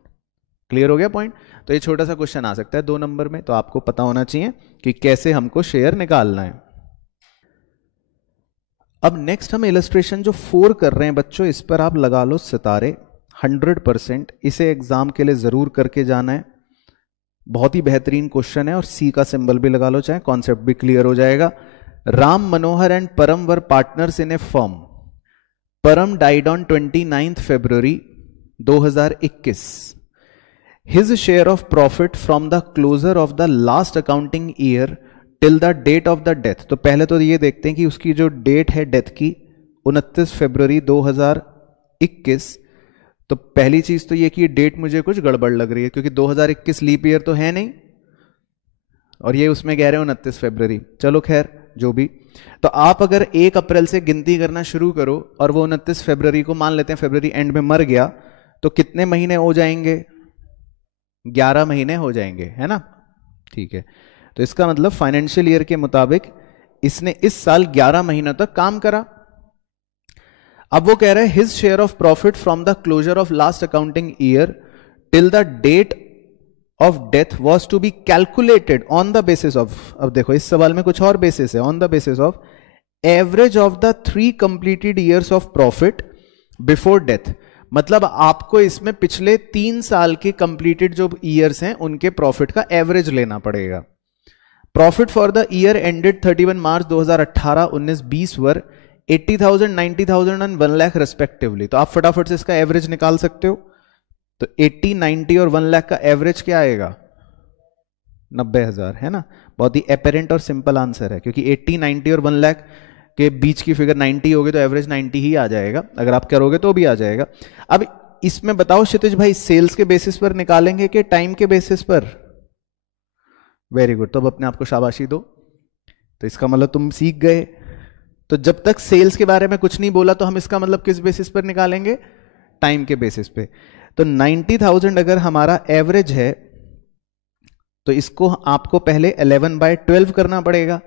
Clear हो गया पॉइंट? तो ये छोटा सा क्वेश्चन आ सकता है 2 नंबर में, तो आपको पता होना चाहिए कि कैसे हमको शेयर निकालना है। अब नेक्स्ट हम इलस्ट्रेशन जो 4 कर रहे हैं बच्चों, इस पर आप लगा लो सितारे 100%। इसे एग्जाम के लिए जरूर करके जाना है, बहुत ही बेहतरीन क्वेश्चन है। और सी का सिंबल भी लगा लो, चाहे कॉन्सेप्ट भी क्लियर हो जाएगा। राम मनोहर एंड परम वर पार्टनर्स इन ए फर्म। परम died on 29th February 2021. His share of profit from the closure of the last accounting year till the date of the death. तो पहले तो ये देखते हैं कि उसकी जो डेट है डेथ की 29 फरवरी 2021। तो पहली चीज तो ये कि ये डेट मुझे कुछ गड़बड़ लग रही है, क्योंकि 2021 लीप ईयर तो है नहीं, और ये उसमें कह रहे हैं 29 फरवरी। चलो खैर जो भी। तो आप अगर 1 अप्रैल से गिनती करना शुरू करो और वो 29 फरवरी को मान लेते हैं फरवरी एंड में मर गया, तो कितने महीने हो जाएंगे? 11 महीने हो जाएंगे, है ना? ठीक है। तो इसका मतलब फाइनेंशियल ईयर के मुताबिक इसने इस साल 11 महीनों तक काम करा। अब वो कह रहा है his share of profit from the closure of last accounting year till the date of death was to be calculated on the basis of, अब देखो इस सवाल में कुछ और बेसिस है, on the basis of average of the 3 completed years of profit before death. मतलब आपको इसमें पिछले 3 साल के कंप्लीटेड जो ईयर्स हैं उनके प्रॉफिट का एवरेज लेना पड़ेगा। Profit for the year ended 31 March 2018, 19, 20 were 80,000, 90,000 and 1 lakh respectively. तो आप फटाफट से इसका एवरेज निकाल सकते हो। तो 80, 90 और 1 लाख का एवरेज क्या आएगा? 90,000, है ना? बहुत ही एपेरेंट और सिंपल आंसर है, क्योंकि 80, 90 और 1 लाख के बीच की फिगर 90 होगी तो एवरेज 90 ही आ जाएगा, अगर आप करोगे तो भी आ जाएगा। अब इसमें बताओ क्षितिज भाई, सेल्स के बेसिस पर निकालेंगे कि टाइम के बेसिस पर? वेरी गुड, तो अब अपने आप को शाबाशी दो। तो इसका मतलब तुम सीख गए। तो जब तक सेल्स के बारे में कुछ नहीं बोला तो हम इसका मतलब किस बेसिस पर निकालेंगे? टाइम के बेसिस पे। तो 90,000 अगर हमारा एवरेज है तो इसको आपको पहले 11/12 करना पड़ेगा,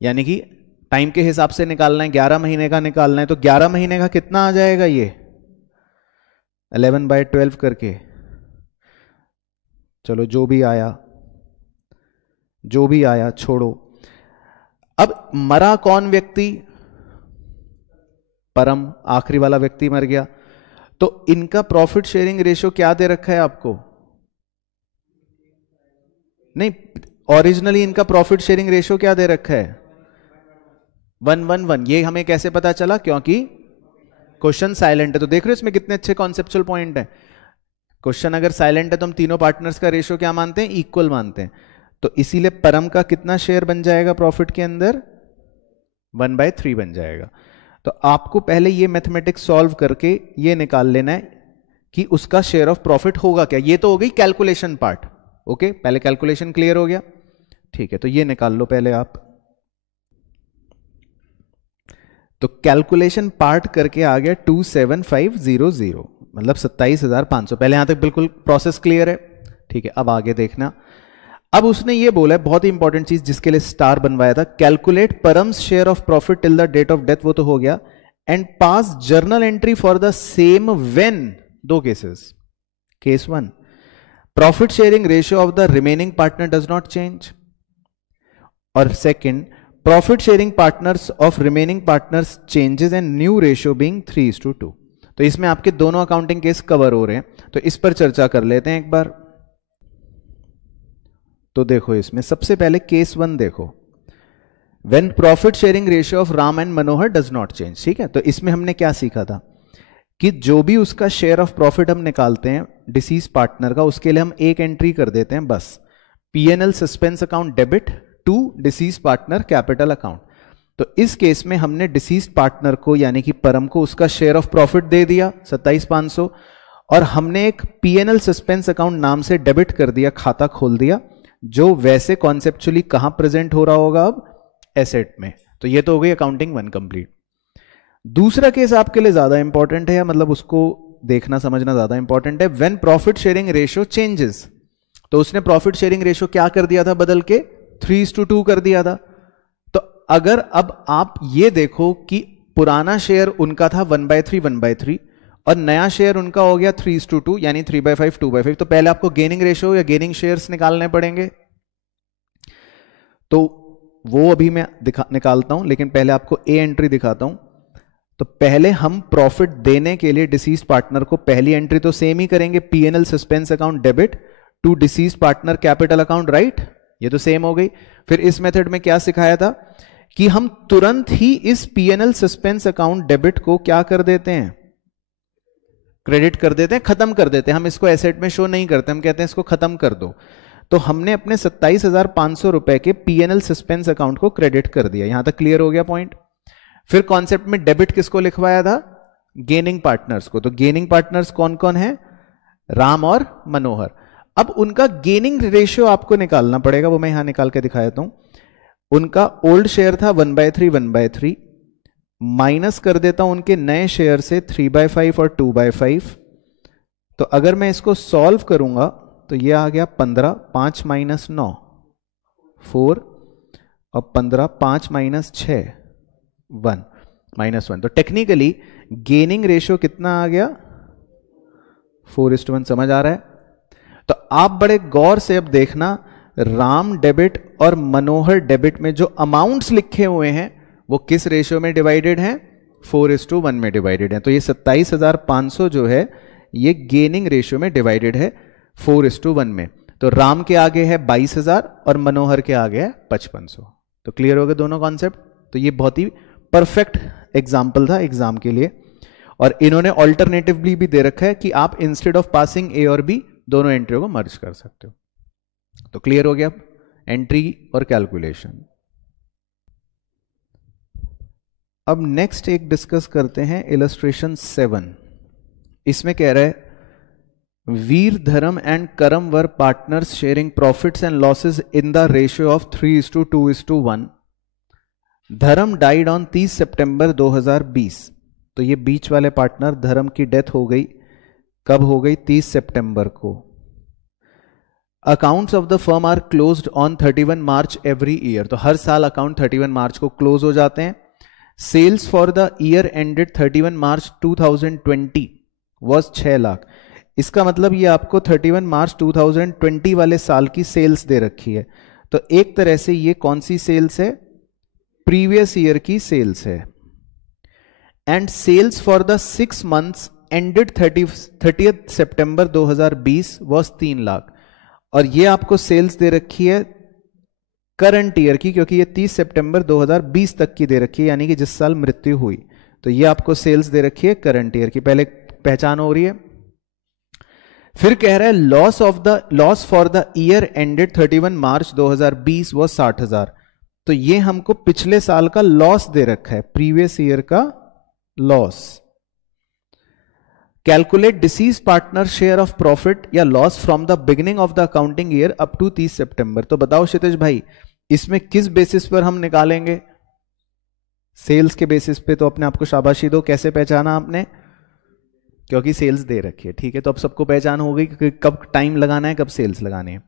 यानी कि टाइम के हिसाब से निकालना है, 11 महीने का निकालना है। तो 11 महीने का कितना आ जाएगा? ये 11/12 करके, चलो जो भी आया छोड़ो। अब मरा कौन व्यक्ति? परम, आखिरी वाला व्यक्ति मर गया। तो इनका प्रॉफिट शेयरिंग रेशियो क्या दे रखा है आपको? नहीं, ओरिजिनली इनका प्रॉफिट शेयरिंग रेशियो क्या दे रखा है? 1:1:1। ये हमें कैसे पता चला? क्योंकि क्वेश्चन साइलेंट है। तो देख रहे हो इसमें कितने अच्छे कॉन्सेप्चुअल पॉइंट है। क्वेश्चन अगर साइलेंट है तो हम तीनों पार्टनर्स का रेशियो क्या मानते हैं? इक्वल मानते हैं। तो इसीलिए परम का कितना शेयर बन जाएगा प्रॉफिट के अंदर? 1/3 बन जाएगा। तो आपको पहले ये मैथमेटिक्स सॉल्व करके ये निकाल लेना है कि उसका शेयर ऑफ प्रॉफिट होगा क्या। ये तो हो गई कैलकुलेशन पार्ट। ओके, पहले कैलकुलेशन क्लियर हो गया, ठीक है। तो ये निकाल लो पहले आप। तो कैलकुलेशन पार्ट करके आ गया 27500, मतलब 27,500। पहले यहां तक बिल्कुल प्रोसेस क्लियर है, ठीक है। अब आगे देखना। अब उसने ये बोला है बहुत ही इंपॉर्टेंट चीज जिसके लिए स्टार बनवाया था, calculate Param's share of profit till the date of death, वो तो हो गया। And pass journal entry for the same when, दो cases. Case 1, profit sharing ratio of the remaining partner does not change, और second, profit sharing partners of remaining partners changes and new ratio being 3:2। तो इसमें आपके दोनों accounting case cover हो रहे हैं, तो इस पर चर्चा कर लेते हैं एक बार। तो देखो इसमें सबसे पहले केस 1 देखो, when profit sharing ratio of Ram and Manohar does not change, ठीक है। तो इसमें हमने क्या सीखा था कि जो भी उसका शेयर ऑफ प्रॉफिट हम निकालते हैं डिसीज पार्टनर का, उसके लिए हम एक एंट्री कर देते हैं बस, PNL suspense account debit to deceased partner capital account. तो इस केस में हमने डिसीज पार्टनर को यानी कि परम को उसका शेयर ऑफ प्रॉफिट दे दिया 27,500, और हमने एक पीएनएल सस्पेंस अकाउंट नाम से डेबिट कर दिया, खाता खोल दिया, जो वैसे कॉन्सेप्चुअली कहां प्रेजेंट हो रहा होगा? अब एसेट में। तो ये तो हो गई अकाउंटिंग 1 कंप्लीट। दूसरा केस आपके लिए ज्यादा इंपॉर्टेंट है, या मतलब उसको देखना समझना ज्यादा इंपॉर्टेंट है। When profit sharing ratio changes, तो उसने प्रॉफिट शेयरिंग रेशियो क्या कर दिया था? बदल के 3:2 कर दिया था। तो अगर अब आप ये देखो कि पुराना शेयर उनका था 1/3 और नया शेयर उनका हो गया 3:2, यानी 3/5 2/5, तो पहले आपको गेनिंग रेशियो या गेनिंग शेयर्स निकालने पड़ेंगे। तो वो अभी मैं निकालता हूं, लेकिन पहले आपको ए एंट्री दिखाता हूं। तो पहले हम प्रॉफिट देने के लिए डिसीज पार्टनर को पहली एंट्री तो सेम ही करेंगे, PNL suspense account debit to deceased partner capital account, right. ये तो सेम हो गई। फिर इस मेथड में क्या सिखाया था कि हम तुरंत ही इस पीएनएल सस्पेंस अकाउंट डेबिट को क्या कर देते हैं? क्रेडिट कर देते हैं, खत्म कर देते हैं। हम इसको एसेट में शो नहीं करते, हम कहते हैं इसको खत्म कर दो। तो हमने अपने 27,500 रुपए के पीएनएल सस्पेंस अकाउंट को क्रेडिट कर दिया। यहां तक क्लियर हो गया पॉइंट। फिर कॉन्सेप्ट में डेबिट किसको लिखवाया था? गेनिंग पार्टनर्स को। तो गेनिंग पार्टनर्स कौन कौन है? राम और मनोहर। अब उनका गेनिंग रेशियो आपको निकालना पड़ेगा, वो मैं यहां निकाल के दिखा देता हूं। उनका ओल्ड शेयर था 1/3 माइनस कर देता हूं उनके नए शेयर से 3/5 और 2/5। तो अगर मैं इसको सॉल्व करूंगा तो ये आ गया 15, 5 - 9 4, और 15, 5 - 6 1 -1। तो टेक्निकली गेनिंग रेशियो कितना आ गया? 4:1। समझ आ रहा है? तो आप बड़े गौर से अब देखना, राम डेबिट और मनोहर डेबिट में जो अमाउंट्स लिखे हुए हैं वो किस रेशियो में डिवाइडेड हैं? 4:1 में डिवाइडेड है। तो ये 27,500 जो है ये गेनिंग रेशियो में डिवाइडेड है 4:1 में। तो राम के आगे है 22,000 और मनोहर के आगे है 5500। तो क्लियर हो गए दोनों कॉन्सेप्ट। तो ये बहुत ही परफेक्ट एग्जाम्पल था एग्जाम के लिए। और इन्होंने ऑल्टरनेटिवली भी दे रखा है कि आप इंस्टेड ऑफ पासिंग ए और बी दोनों एंट्रियों को मर्ज कर सकते हो। तो क्लियर हो गया एंट्री और कैलकुलेशन। अब नेक्स्ट एक डिस्कस करते हैं इलस्ट्रेशन 7। इसमें कह रहा है वीर, धर्म एंड करम वर partners sharing profits and losses in the ratio of 3:2:1। धर्म डाइड ऑन 30 सितंबर 2020। तो ये बीच वाले पार्टनर धर्म की डेथ हो गई, कब हो गई? 30 सितंबर को। Accounts of the firm are closed on 31 March every year. तो हर साल अकाउंट 31 मार्च को क्लोज हो जाते हैं। Sales for the year ended 31 March 2020 was 6 lakh. इसका मतलब ये आपको 31 मार्च 2020 वाले साल की सेल्स दे रखी है। तो एक तरह से ये कौन सी सेल्स है? प्रीवियस ईयर की सेल्स है। And sales for the 6 months ended 30th September 2020 was 3 lakh, और ये आपको सेल्स दे रखी है करंट ईयर की, क्योंकि ये 30 सितंबर 2020 तक की दे रखी है, यानी कि जिस साल मृत्यु हुई। तो ये आपको सेल्स दे रखी है करंट ईयर की, पहले पहचान हो रही है। फिर कह रहा है loss for the year ended 31 March 2020 वो 60,000। तो ये हमको पिछले साल का लॉस दे रखा है, प्रीवियस ईयर का loss. Calculate deceased partner share of profit या loss from the beginning of the accounting year up to 30 सितंबर। तो बताओ क्षितिज भाई, इसमें किस बेसिस पर हम निकालेंगे? सेल्स के बेसिस पे। तो अपने आपको शाबाशी दो, कैसे पहचाना आपने? क्योंकि सेल्स दे रखी है, ठीक है। तो अब सबको पहचान हो गई कि कब टाइम लगाना है, कब सेल्स लगानी है।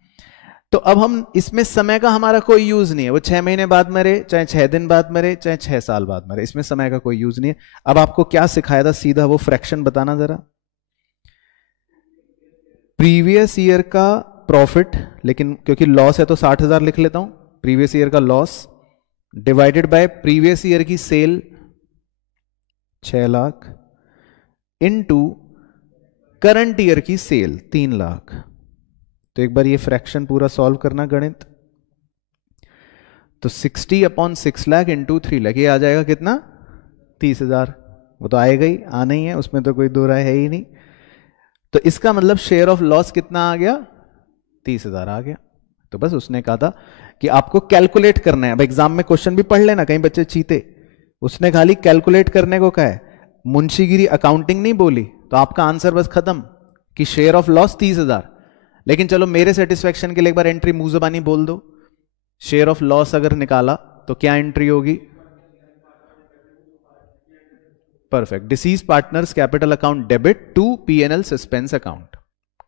तो अब हम इसमें समय का हमारा कोई यूज नहीं है, वो 6 महीने बाद मरे, चाहे 6 दिन बाद मरे, चाहे 6 साल बाद मरे, इसमें समय का कोई यूज नहीं है। अब आपको क्या सिखाया था, सीधा वो फ्रैक्शन बताना जरा। प्रीवियस ईयर का प्रॉफिट, लेकिन क्योंकि लॉस है तो 60,000 लिख लेता हूं, प्रीवियस ईयर का loss divided by previous year की sale 6 lakh into current year की सेल 3 लाख। तो एक बार ये फ्रैक्शन पूरा सॉल्व करना गणित। तो 60/6 लाख इंटू 3 लाख, ये आ जाएगा कितना? 30,000। वो तो आएगा ही, आना ही है, उसमें तो कोई दो राय है ही नहीं। तो इसका मतलब शेयर ऑफ लॉस कितना आ गया? 30,000 आ गया। तो बस उसने कहा था कि आपको कैलकुलेट करना है। अब एग्जाम में क्वेश्चन भी पढ़ लेना, कहीं बच्चे चीते, उसने खाली कैलकुलेट करने को कहा है, मुंशीगिरी अकाउंटिंग नहीं बोली। तो आपका आंसर बस खत्म कि शेयर ऑफ लॉस 30,000। लेकिन चलो मेरे सेटिस्फेक्शन के लिए एक बार एंट्री मुंह ज़बानी बोल दो। शेयर ऑफ लॉस अगर निकाला तो क्या एंट्री होगी? Perfect, deceased partners capital account debit to PNL suspense account.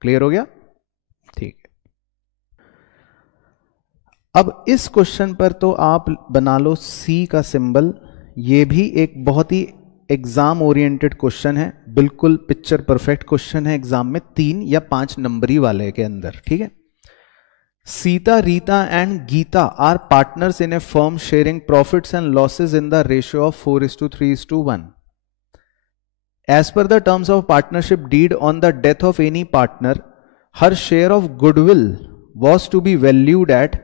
Clear हो गया? ठीक है। अब इस क्वेश्चन पर तो आप बना लो सी का सिंबल। ये भी एक बहुत ही एग्जाम ओरिएंटेड क्वेश्चन है, बिल्कुल पिक्चर परफेक्ट क्वेश्चन है एग्जाम में 3 या 5 नंबरी वाले के अंदर, ठीक है। Sita, Rita and Gita are partners in a firm sharing profits and losses in the ratio of 4:3:1। As per the terms of partnership deed on the death of any partner, her share of goodwill was to be valued at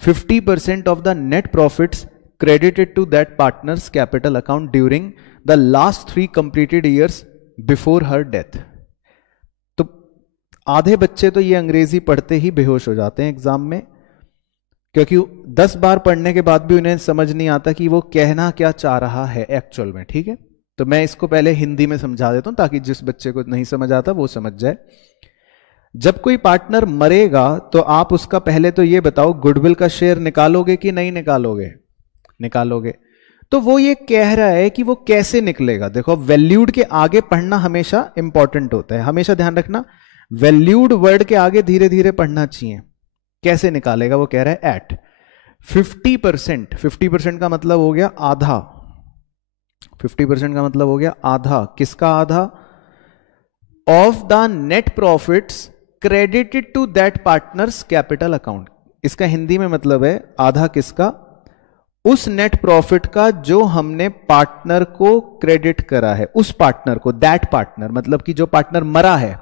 50% of the net profits credited to that partner's capital account during the last 3 completed years before her death. तो आधे बच्चे तो ये अंग्रेजी पढ़ते ही बेहोश हो जाते हैं एग्जाम में, क्योंकि 10 बार पढ़ने के बाद भी उन्हें समझ नहीं आता कि वो कहना क्या चाह रहा है एक्चुअल में, ठीक है। तो मैं इसको पहले हिंदी में समझा देता हूं ताकि जिस बच्चे को नहीं समझ आता वो समझ जाए। जब कोई पार्टनर मरेगा तो आप उसका पहले तो ये बताओ गुडविल का शेयर निकालोगे कि नहीं निकालोगे? निकालोगे। तो वो ये कह रहा है कि वो कैसे निकलेगा। देखो, वैल्यूड के आगे पढ़ना हमेशा इंपॉर्टेंट होता है, हमेशा ध्यान रखना, वैल्यूड वर्ड के आगे धीरे धीरे पढ़ना चाहिए। कैसे निकालेगा? वो कह रहा है एट 50%। 50% का मतलब हो गया आधा। 50% का मतलब हो गया आधा। किसका आधा? Of the net profits credited to that partners capital account. इसका हिंदी में मतलब है आधा किसका? उस नेट प्रॉफिट का जो हमने पार्टनर को क्रेडिट करा है, उस पार्टनर को, दैट पार्टनर मतलब कि जो पार्टनर मरा है,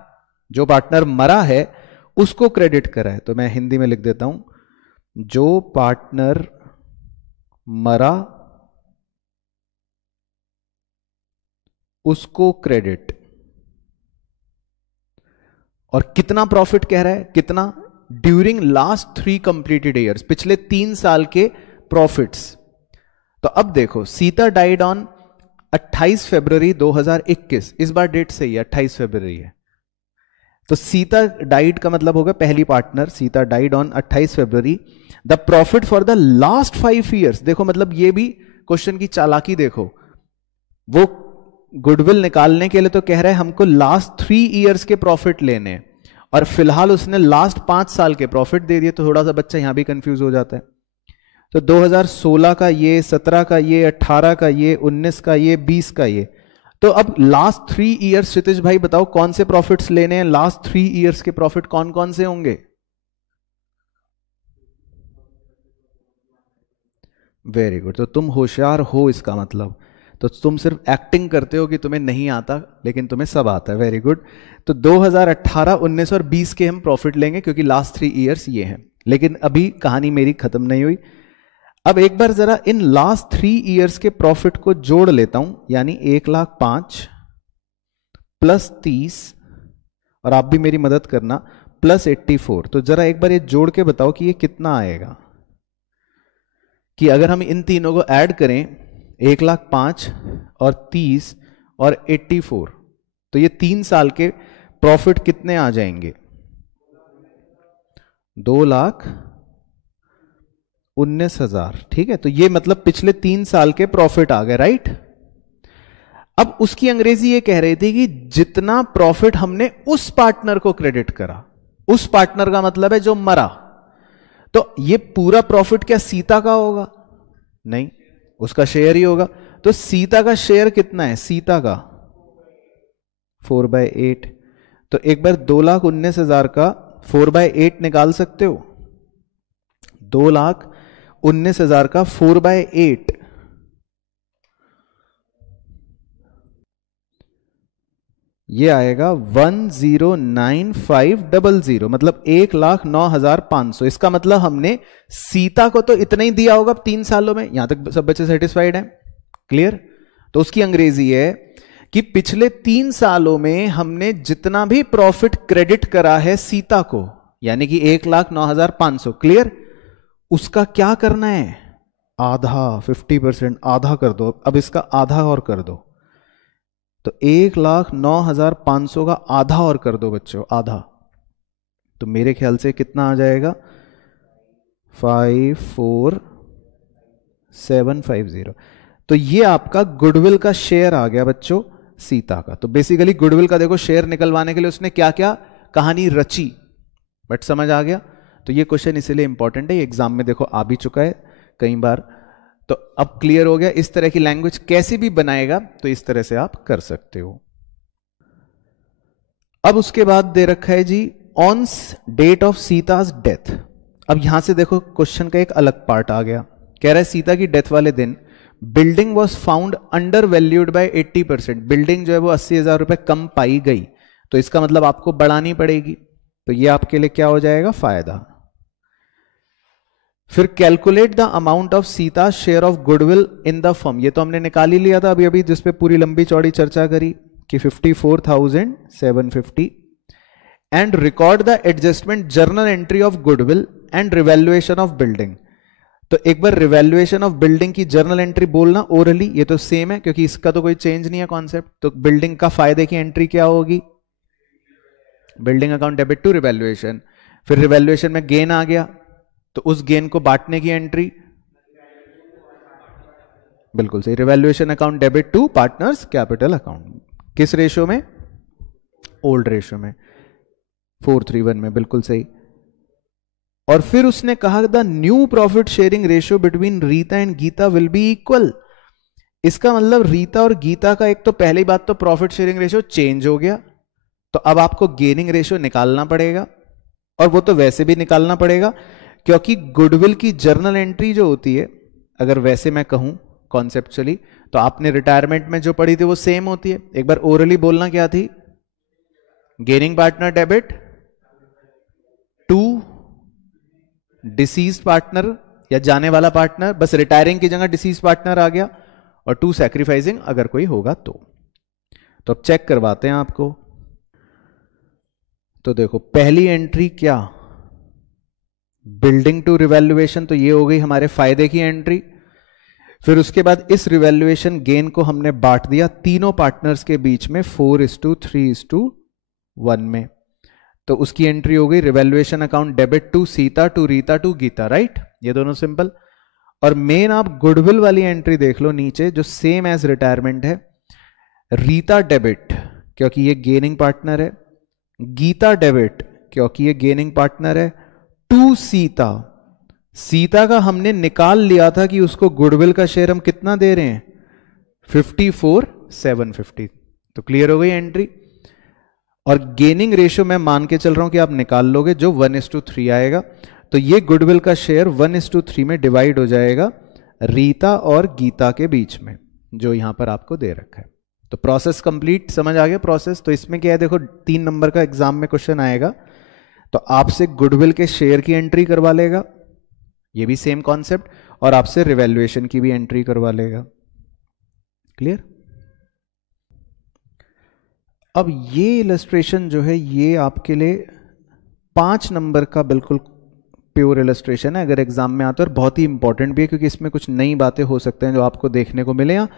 जो पार्टनर मरा है उसको क्रेडिट करा है। तो मैं हिंदी में लिख देता हूं, जो पार्टनर मरा उसको क्रेडिट। और कितना प्रॉफिट कह रहा है? कितना? ड्यूरिंग लास्ट 3 कंप्लीटेड ईयर्स, पिछले 3 साल के प्रॉफिट्स। तो अब देखो, सीता डाइड ऑन 28 फरवरी 2021, इस बार डेट सही है, 28 फरवरी है। तो सीता डाइड का मतलब होगा पहली partner, Sita died on 28 February. The profit for the last 5 years. देखो मतलब ये भी क्वेश्चन की चालाकी देखो, वो गुडविल निकालने के लिए तो कह रहा है हमको लास्ट 3 ईयर्स के प्रॉफिट लेने, और फिलहाल उसने लास्ट 5 साल के प्रॉफिट दे दिए। तो थोड़ा सा बच्चा यहां भी कंफ्यूज हो जाता है। तो 2016 का ये, 17 का ये, 18 का ये, 19 का ये, 20 का ये। तो अब लास्ट 3 ईयर्स, क्षितिज भाई बताओ कौन से प्रॉफिट्स लेने हैं? लास्ट 3 ईयर्स के प्रॉफिट कौन कौन से होंगे? वेरी गुड, तो तुम होशियार हो इसका मतलब। तो तुम सिर्फ एक्टिंग करते हो कि तुम्हें नहीं आता, लेकिन तुम्हें सब आता है। Very good. तो 2018, 19 और 20 के हम प्रॉफिट लेंगे क्योंकि लास्ट 3 ईयर्स ये हैं। लेकिन अभी कहानी मेरी खत्म नहीं हुई। अब एक बार जरा इन लास्ट 3 ईयर्स के प्रॉफिट को जोड़ लेता हूं, यानी 1,05,000 प्लस 30, और आप भी मेरी मदद करना, प्लस 84। तो जरा एक बार ये जोड़ के बताओ कि ये कितना आएगा, कि अगर हम इन तीनों को ऐड करें 1,05,000 और 30 और 84, तो ये 3 साल के प्रॉफिट कितने आ जाएंगे? 2,19,000। ठीक है, तो ये मतलब पिछले 3 साल के प्रॉफिट आ गए, राइट। अब उसकी अंग्रेजी ये कह रही थी कि जितना प्रॉफिट हमने उस पार्टनर को क्रेडिट करा, उस पार्टनर का मतलब है जो मरा, तो ये पूरा प्रॉफिट क्या सीता का होगा? नहीं, उसका शेयर ही होगा। तो सीता का शेयर कितना है? सीता का 4/8। तो एक बार 2,19,000 का 4/8 निकाल सकते हो? 2,19,000 का 4/8 ये आएगा 1,09,500, मतलब 1,09,500। इसका मतलब हमने सीता को तो इतना ही दिया होगा 3 सालों में। यहां तक सब बच्चे सेटिस्फाइड हैं? क्लियर? तो उसकी अंग्रेजी है कि पिछले 3 सालों में हमने जितना भी प्रॉफिट क्रेडिट करा है सीता को, यानी कि 1,09,500, क्लियर, उसका क्या करना है? आधा, 50%, आधा कर दो। अब इसका आधा और कर दो, तो 1,09,500 का आधा और कर दो बच्चों, आधा। तो मेरे ख्याल से कितना आ जाएगा? 54,750। तो ये आपका गुडविल का शेयर आ गया बच्चों सीता का। तो बेसिकली गुडविल का देखो शेयर निकलवाने के लिए उसने क्या क्या कहानी रची, बट समझ आ गया। तो ये क्वेश्चन इसलिए इंपॉर्टेंट है, एग्जाम में देखो आ भी चुका है कई बार। तो अब क्लियर हो गया, इस तरह की लैंग्वेज कैसे भी बनाएगा तो इस तरह से आप कर सकते हो। अब उसके बाद दे रखा है जी on date of Sita's death. अब यहां से देखो क्वेश्चन का एक अलग पार्ट आ गया, कह रहा है सीता की डेथ वाले दिन building was found under valued bye 80%। Building जो है वो 80,000 रुपए कम पाई गई, तो इसका मतलब आपको बढ़ानी पड़ेगी। तो ये आपके लिए क्या हो जाएगा? फायदा। फिर calculate the amount of Sita share of goodwill in the firm. ये तो हमने निकाल ही लिया था अभी अभी, जिसपे पूरी लंबी चौड़ी चर्चा करी कि 54,750। And record the adjustment journal entry of goodwill and revaluation of building. तो एक बार रिवैल्यूएशन ऑफ बिल्डिंग की जर्नल एंट्री बोलना ओरली, ये तो सेम है क्योंकि इसका तो कोई चेंज नहीं है कॉन्सेप्ट। तो बिल्डिंग का फायदे की एंट्री क्या होगी? Building account debit to revaluation. फिर रिवैल्यूएशन में गेन आ गया, तो उस गेन को बांटने की एंट्री, बिल्कुल सही, revaluation account debit to partners capital account. किस रेशियो में? ओल्ड रेशियो में, 4:3:1 में, बिल्कुल सही। और फिर उसने कहा the new profit sharing ratio between Rita and Gita will be equal. इसका मतलब रीता और गीता का एक तो पहली बात तो प्रॉफिट शेयरिंग रेशियो चेंज हो गया, तो अब आपको गेनिंग रेशियो निकालना पड़ेगा, और वो तो वैसे भी निकालना पड़ेगा क्योंकि गुडविल की जर्नल एंट्री जो होती है, अगर वैसे मैं कहूं कॉन्सेप्चुअली, तो आपने रिटायरमेंट में जो पढ़ी थी वो सेम होती है। एक बार ओरली बोलना क्या थी? Gaining partner debit to deceased partner या जाने वाला पार्टनर, बस रिटायरिंग की जगह डिसीज पार्टनर आ गया, और टू सैक्रिफाइसिंग अगर कोई होगा तो अब चेक करवाते हैं आपको। तो देखो पहली एंट्री क्या? बिल्डिंग टू रिवैल्यूएशन, तो ये हो गई हमारे फायदे की एंट्री। फिर उसके बाद इस रिवैल्यूएशन गेन को हमने बांट दिया तीनों पार्टनर्स के बीच में 4:3:1 में, तो उसकी एंट्री हो गई revaluation account debit to Sita to Rita to Gita, right. ये दोनों सिंपल। और मेन आप गुडविल वाली एंट्री देख लो नीचे, जो सेम एज रिटायरमेंट है। रीता डेबिट क्योंकि ये गेनिंग पार्टनर है, गीता डेबिट क्योंकि ये गेनिंग पार्टनर है, टू सीता। सीता का हमने निकाल लिया था कि उसको गुडविल का शेयर हम कितना दे रहे हैं? 54,750। तो क्लियर हो गई एंट्री। और गेनिंग रेशियो मैं मान के चल रहा हूं कि आप निकाल लोगे, जो 1:3 आएगा। तो ये गुडविल का शेयर 1:3 में डिवाइड हो जाएगा रीता और गीता के बीच में। जो यहां पर आपको दे रखा है। तो प्रोसेस कंप्लीट, समझ आ गया प्रोसेस। तो इसमें क्या है, देखो 3 नंबर का एग्जाम में क्वेश्चन आएगा, तो आपसे गुडविल के शेयर की एंट्री करवा लेगा, ये भी सेम कॉन्सेप्ट, और आपसे रिवैल्यूएशन की भी एंट्री करवा लेगा। क्लियर? अब ये इलस्ट्रेशन जो है ये आपके लिए 5 नंबर का बिल्कुल प्योर इलस्ट्रेशन है, अगर एग्जाम में आता है, और बहुत ही इंपॉर्टेंट भी है क्योंकि इसमें कुछ नई बातें हो सकते हैं जो आपको देखने को मिले, या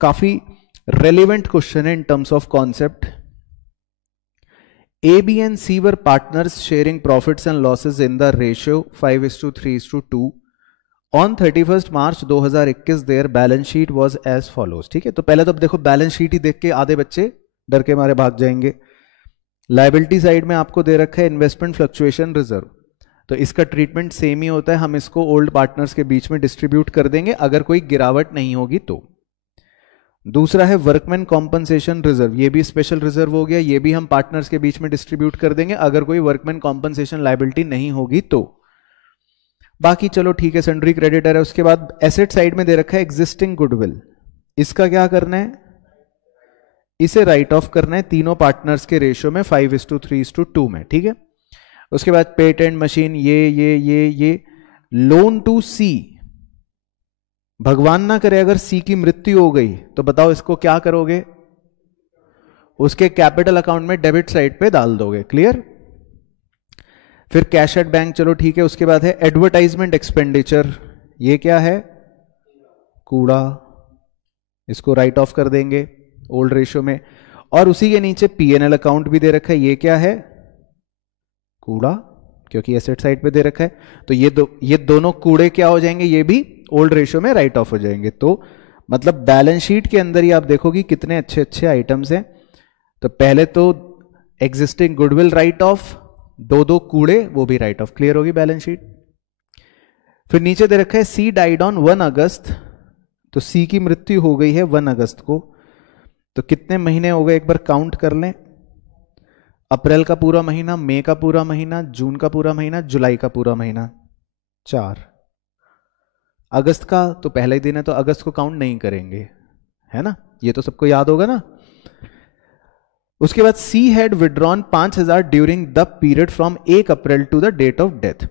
काफी रेलिवेंट क्वेश्चन है in terms of concept. A, B and C were partners sharing profits and losses in the ratio 5:3:2 on 31st March 2021 their balance sheet was as follows। ठीक है, तो पहले तो अब देखो बैलेंस शीट ही देख के आधे बच्चे डर के मारे भाग जाएंगे। लायबिलिटी साइड में आपको दे रखा है इन्वेस्टमेंट फ्लक्चुएशन रिजर्व, तो इसका ट्रीटमेंट सेम ही होता है, हम इसको ओल्ड पार्टनर्स के बीच में डिस्ट्रीब्यूट कर देंगे अगर कोई गिरावट नहीं होगी तो। दूसरा है वर्कमैन कॉम्पनसेशन रिजर्व, ये भी स्पेशल रिजर्व हो गया, ये भी हम पार्टनर्स के बीच में डिस्ट्रीब्यूट कर देंगे अगर कोई वर्कमैन कॉम्पनसेशन लायबिलिटी नहीं होगी तो। बाकी चलो ठीक है, सन्ड्री क्रेडिटर है। उसके बाद एसेट साइड में दे रखा है एग्जिस्टिंग गुडविल, इसका क्या करना है, इसे राइट ऑफ करना है तीनों पार्टनर्स के रेशियो में 5:3:2 में। ठीक है, उसके बाद पेटेंट मशीन ये लोन टू सी, भगवान ना करे अगर सी की मृत्यु हो गई तो बताओ इसको क्या करोगे, उसके कैपिटल अकाउंट में डेबिट साइड पे डाल दोगे। क्लियर? फिर कैश एट बैंक, चलो ठीक है। उसके बाद है एडवर्टाइजमेंट एक्सपेंडिचर, ये क्या है, कूड़ा, इसको राइट ऑफ कर देंगे ओल्ड रेशियो में। और उसी के नीचे पीएनएल अकाउंट भी दे रखा है, ये क्या है, कूड़ा, क्योंकि एसेट साइड पे दे रखा है, तो ये दोनों कूड़े क्या हो जाएंगे, ये भी ओल्ड रेशियो में राइट ऑफ हो जाएंगे। तो मतलब बैलेंस शीट के अंदर ही आप देखोगे कितने अच्छे अच्छे आइटम्स हैं। तो पहले तो एग्जिस्टिंग गुडविल राइट ऑफ, दो कूड़े वो भी राइट ऑफ, क्लियर होगी बैलेंस शीट। फिर नीचे दे रखा है सी डाइड ऑन 1 अगस्त, तो सी की मृत्यु हो गई है 1 अगस्त को, तो कितने महीने हो गए एक बार काउंट कर लें, अप्रैल का पूरा महीना, मई का पूरा महीना, जून का पूरा महीना, जुलाई का पूरा महीना, 4। अगस्त का तो पहला ही दिन है तो अगस्त को काउंट नहीं करेंगे, है ना, ये तो सबको याद होगा ना। उसके बाद C had withdrawn 5,000 during the period from 1 April to the date of death.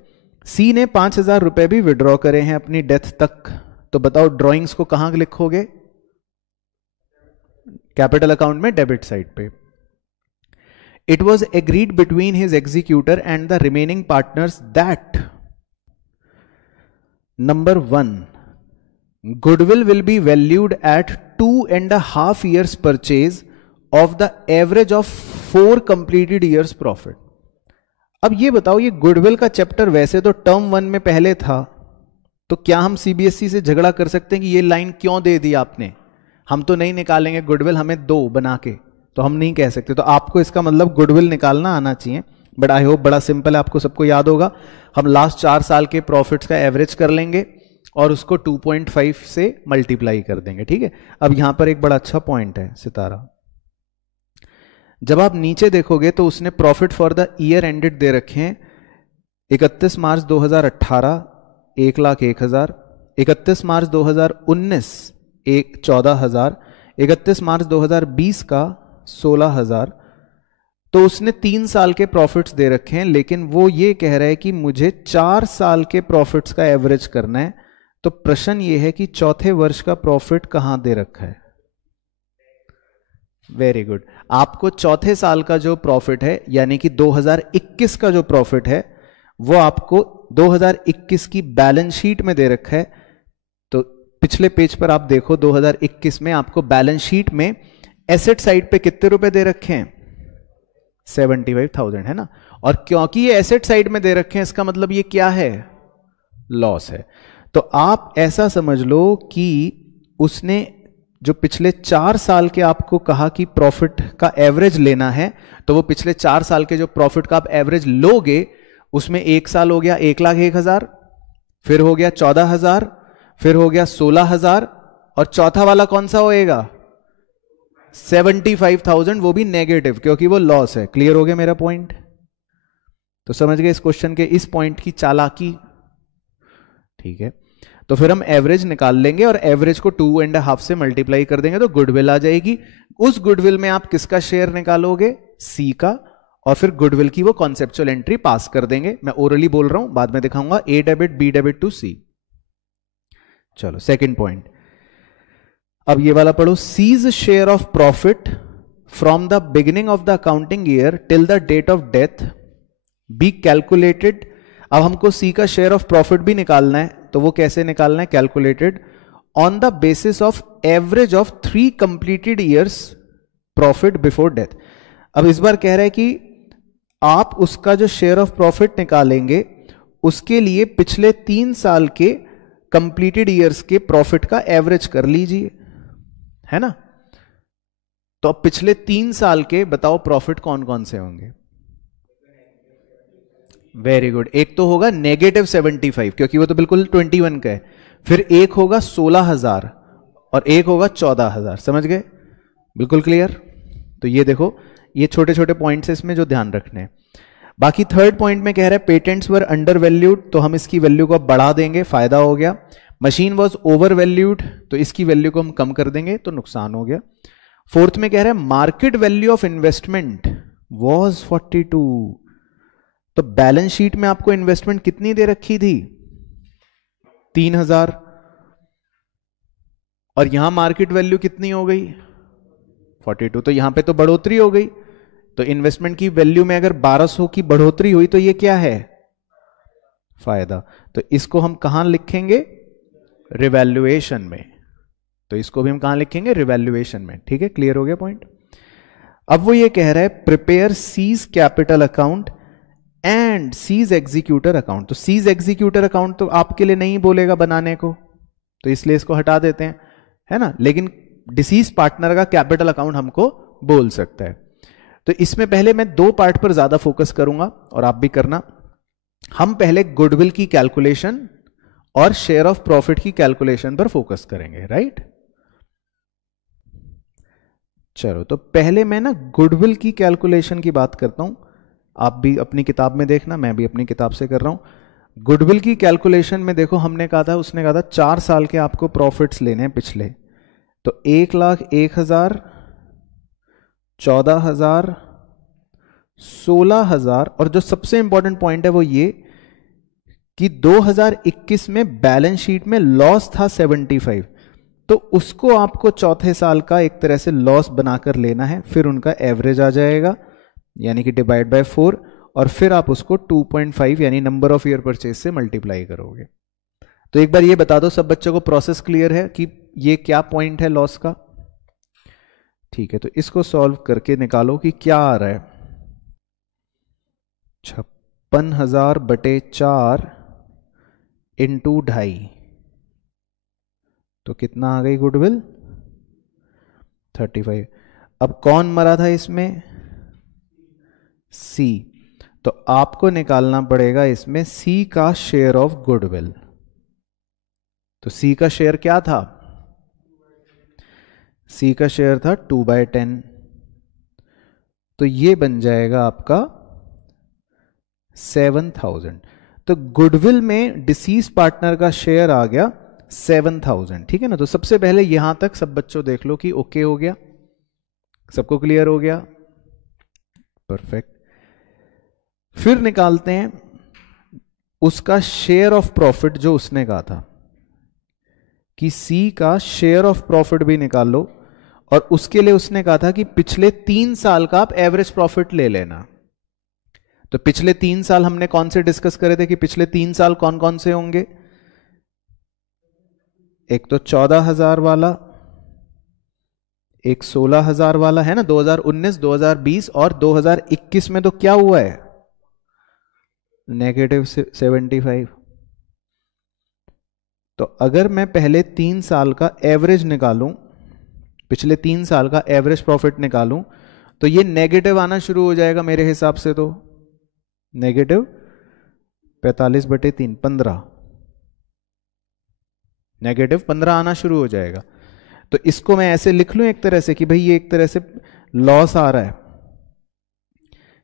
C ने 5,000 रुपए भी विड्रॉ करे हैं अपनी डेथ तक, तो बताओ ड्रॉइंग्स को कहां लिखोगे, कैपिटल अकाउंट में डेबिट साइड पे। It was agreed between his executor and the remaining partners that Number 1, goodwill will be valued at 2.5 years purchase of the average of 4 completed years profit। अब ये बताओ, ये goodwill का chapter वैसे तो term 1 में पहले था, तो क्या हम सीबीएसई से झगड़ा कर सकते हैं कि ये लाइन क्यों दे दी आपने, हम तो नहीं निकालेंगे गुडविल, हमें दो बना के, तो हम नहीं कह सकते। तो आपको इसका मतलब गुडविल निकालना आना चाहिए, बट आई होप बड़ा सिंपल है, आपको सबको याद होगा। हम लास्ट 4 साल के प्रॉफिट्स का एवरेज कर लेंगे और उसको 2.5 से मल्टीप्लाई कर देंगे। ठीक है, अब यहां पर एक बड़ा अच्छा पॉइंट है सितारा, जब आप नीचे देखोगे तो उसने profit for the year ended दे रखे हैं 31 मार्च 2018 1,01,000, 31 मार्च 2019 14,000, 31 मार्च 2020 का 16,000। तो उसने 3 साल के प्रॉफिट्स दे रखे हैं, लेकिन वो ये कह रहा है कि मुझे 4 साल के प्रॉफिट्स का एवरेज करना है। तो प्रश्न ये है कि चौथे वर्ष का प्रॉफिट कहां दे रखा है। वेरी गुड, आपको चौथे साल का जो प्रॉफिट है यानी कि 2021 का जो प्रॉफिट है वो आपको 2021 की बैलेंस शीट में दे रखा है। तो पिछले पेज पर आप देखो, 2021 में आपको बैलेंस शीट में एसेट साइड पे कितने रुपए दे रखे हैं, 75,000, है ना। और क्योंकि ये एसेट साइड में दे रखे हैं, इसका मतलब ये क्या है, लॉस है। तो आप ऐसा समझ लो कि उसने जो पिछले 4 साल के आपको कहा कि प्रॉफिट का एवरेज लेना है, तो वो पिछले 4 साल के जो प्रॉफिट का आप एवरेज लोगे, उसमें 1 साल हो गया 1,01,000, फिर हो गया 14,000, फिर हो गया 16,000, और चौथा वाला कौन सा होएगा, 75,000, वो भी नेगेटिव क्योंकि वो लॉस है। क्लियर हो गया मेरा पॉइंट? तो समझ गए इस क्वेश्चन के इस पॉइंट की चालाकी। ठीक है, तो फिर हम एवरेज निकाल लेंगे और एवरेज को 2.5 से मल्टीप्लाई कर देंगे तो गुडविल आ जाएगी। उस गुडविल में आप किसका शेयर निकालोगे? सी का, और फिर गुडविल की वो कॉन्सेप्चुअल एंट्री पास कर देंगे। मैं ओरली बोल रहा हूं, बाद में दिखाऊंगा। A debit B debit to C. चलो सेकंड पॉइंट, अब ये वाला पढ़ो। C's share of profit from the beginning of the accounting year till the date of death be calculated. अब हमको सी का शेयर ऑफ प्रॉफिट भी निकालना है, तो वो कैसे निकालना है? Calculated on the basis of average of 3 completed years profit before death. अब इस बार कह रहा है कि आप उसका जो शेयर ऑफ प्रॉफिट निकालेंगे उसके लिए पिछले 3 साल के कंप्लीटेड ईयर्स के प्रॉफिट का एवरेज कर लीजिए, है ना। तो अब पिछले 3 साल के बताओ प्रॉफिट कौन कौन से होंगे? Very good. एक तो होगा -75 क्योंकि वो तो बिल्कुल 21 का है। फिर एक होगा 16,000 और एक होगा 14,000। समझ गए? बिल्कुल क्लियर। तो ये देखो, ये छोटे छोटे पॉइंट्स है इसमें जो ध्यान रखने हैं। बाकी थर्ड पॉइंट में कह रहा है पेटेंट्स वर अंडर वैल्यूड, तो हम इसकी वैल्यू को बढ़ा देंगे, फायदा हो गया। मशीन वॉज ओवर वैल्यूड, तो इसकी वैल्यू को हम कम कर देंगे तो नुकसान हो गया। फोर्थ में कह रहा है market value of investment was 42, तो बैलेंस शीट में आपको इन्वेस्टमेंट कितनी दे रखी थी? 3,000, और यहां मार्केट वैल्यू कितनी हो गई? 42, तो यहां पे तो बढ़ोतरी हो गई। तो इन्वेस्टमेंट की वैल्यू में अगर 1200 की बढ़ोतरी हुई तो ये क्या है? फायदा। तो इसको हम कहां लिखेंगे? रिवैल्यूएशन में। तो इसको भी हम कहां लिखेंगे? रिवैल्यूएशन में। ठीक है, क्लियर हो गया पॉइंट। अब वो ये कह रहा है prepare C's capital account and C's executor account. तो सीज एग्जीक्यूटर अकाउंट तो आपके लिए नहीं बोलेगा बनाने को, तो इसलिए इसको हटा देते हैं, है ना। लेकिन डिसीज पार्टनर का कैपिटल अकाउंट हमको बोल सकता है। तो इसमें पहले मैं 2 पार्ट पर ज्यादा फोकस करूंगा और आप भी करना। हम पहले गुडविल की कैलकुलेशन और शेयर ऑफ प्रॉफिट की कैलकुलेशन पर फोकस करेंगे, राइट। चलो, तो पहले मैं ना गुडविल की कैलकुलेशन की बात करता हूं। आप भी अपनी किताब में देखना, मैं भी अपनी किताब से कर रहा हूं। गुडविल की कैलकुलेशन में देखो, हमने कहा था, उसने कहा था 4 साल के आपको प्रॉफिट्स लेने हैं पिछले। तो 1,01,000, 14,000, 16,000, और जो सबसे इंपॉर्टेंट पॉइंट है वो ये कि 2021 में बैलेंस शीट में लॉस था 75, तो उसको आपको चौथे साल का एक तरह से लॉस बनाकर लेना है। फिर उनका एवरेज आ जाएगा, यानी कि डिवाइड बाय 4, और फिर आप उसको 2.5 यानी नंबर ऑफ ईयर परचेज से मल्टीप्लाई करोगे। तो एक बार ये बता दो सब बच्चों को, प्रोसेस क्लियर है कि ये क्या पॉइंट है लॉस का? ठीक है, तो इसको सॉल्व करके निकालो कि क्या आ रहा है। 56,000 बटे 4 इंटू 2.5, तो कितना आ गई गुडविल? 35। अब कौन मरा था इसमें? सी। तो आपको निकालना पड़ेगा इसमें सी का शेयर ऑफ गुडविल। तो सी का शेयर क्या था? सी का शेयर था 2/10, तो ये बन जाएगा आपका 7,000। तो गुडविल में डिसीज पार्टनर का शेयर आ गया 7,000। ठीक है ना। तो सबसे पहले यहां तक सब बच्चों देख लो कि ओके हो गया, सबको क्लियर हो गया, परफेक्ट। फिर निकालते हैं उसका शेयर ऑफ प्रॉफिट, जो उसने कहा था कि सी का शेयर ऑफ प्रॉफिट भी निकाल लो, और उसके लिए उसने कहा था कि पिछले 3 साल का आप एवरेज प्रॉफिट ले लेना। तो पिछले 3 साल हमने कौन से डिस्कस करे थे कि पिछले 3 साल कौन कौन से होंगे? एक तो 14,000 वाला, एक 16,000 वाला, है ना। 2019, 2020 और 2021 में तो क्या हुआ है? -75। तो अगर मैं पहले 3 साल का एवरेज निकालूं, पिछले 3 साल का एवरेज प्रॉफिट निकालूं, तो ये नेगेटिव आना शुरू हो जाएगा मेरे हिसाब से। तो नेगेटिव 45/3, 15, नेगेटिव 15 आना शुरू हो जाएगा। तो इसको मैं ऐसे लिख लूं एक तरह से कि भाई ये एक तरह से लॉस आ रहा है